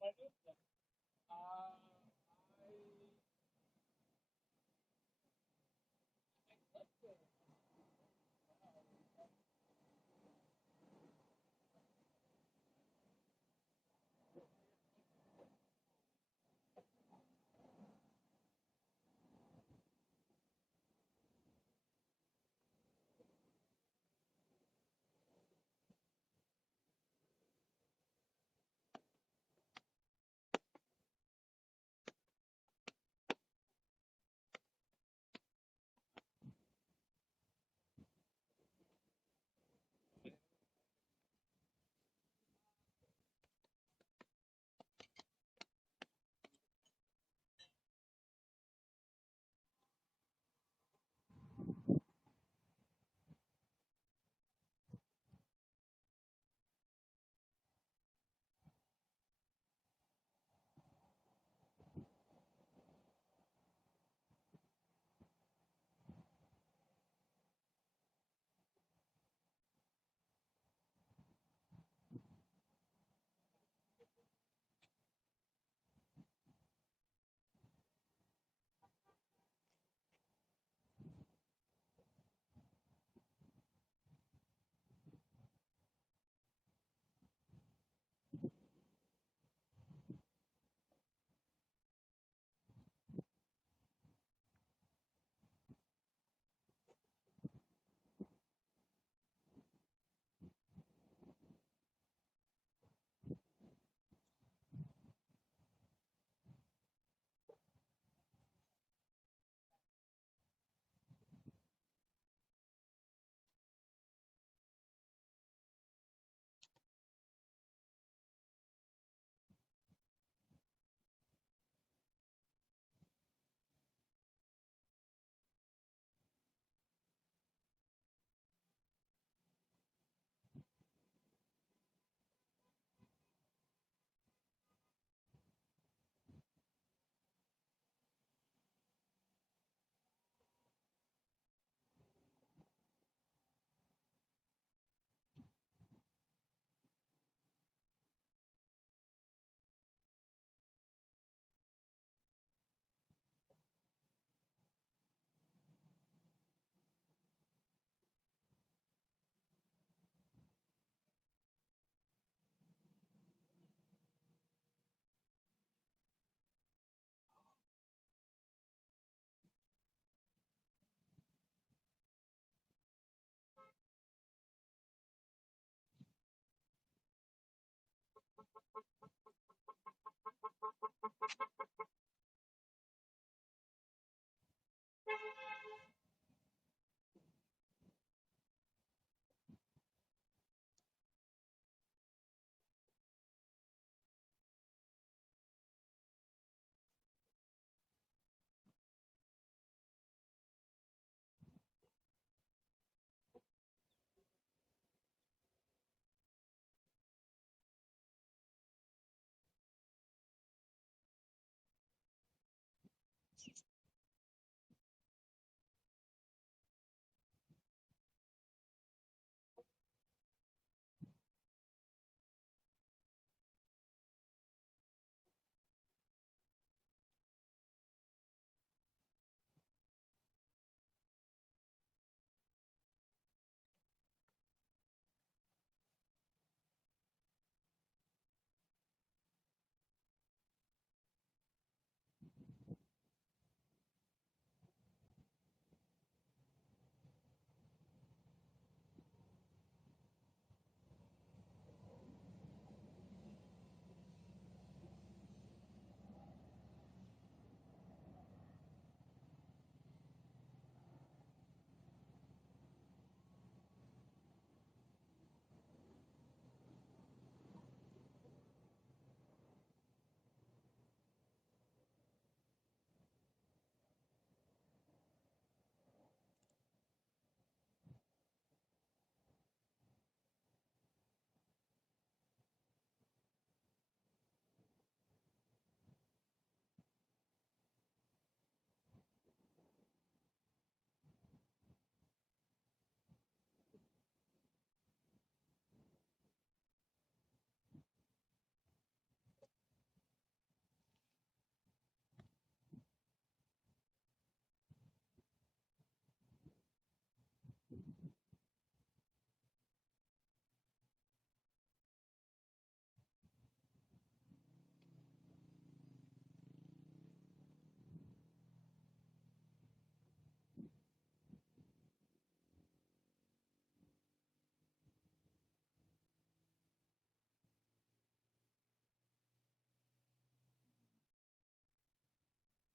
My new thing.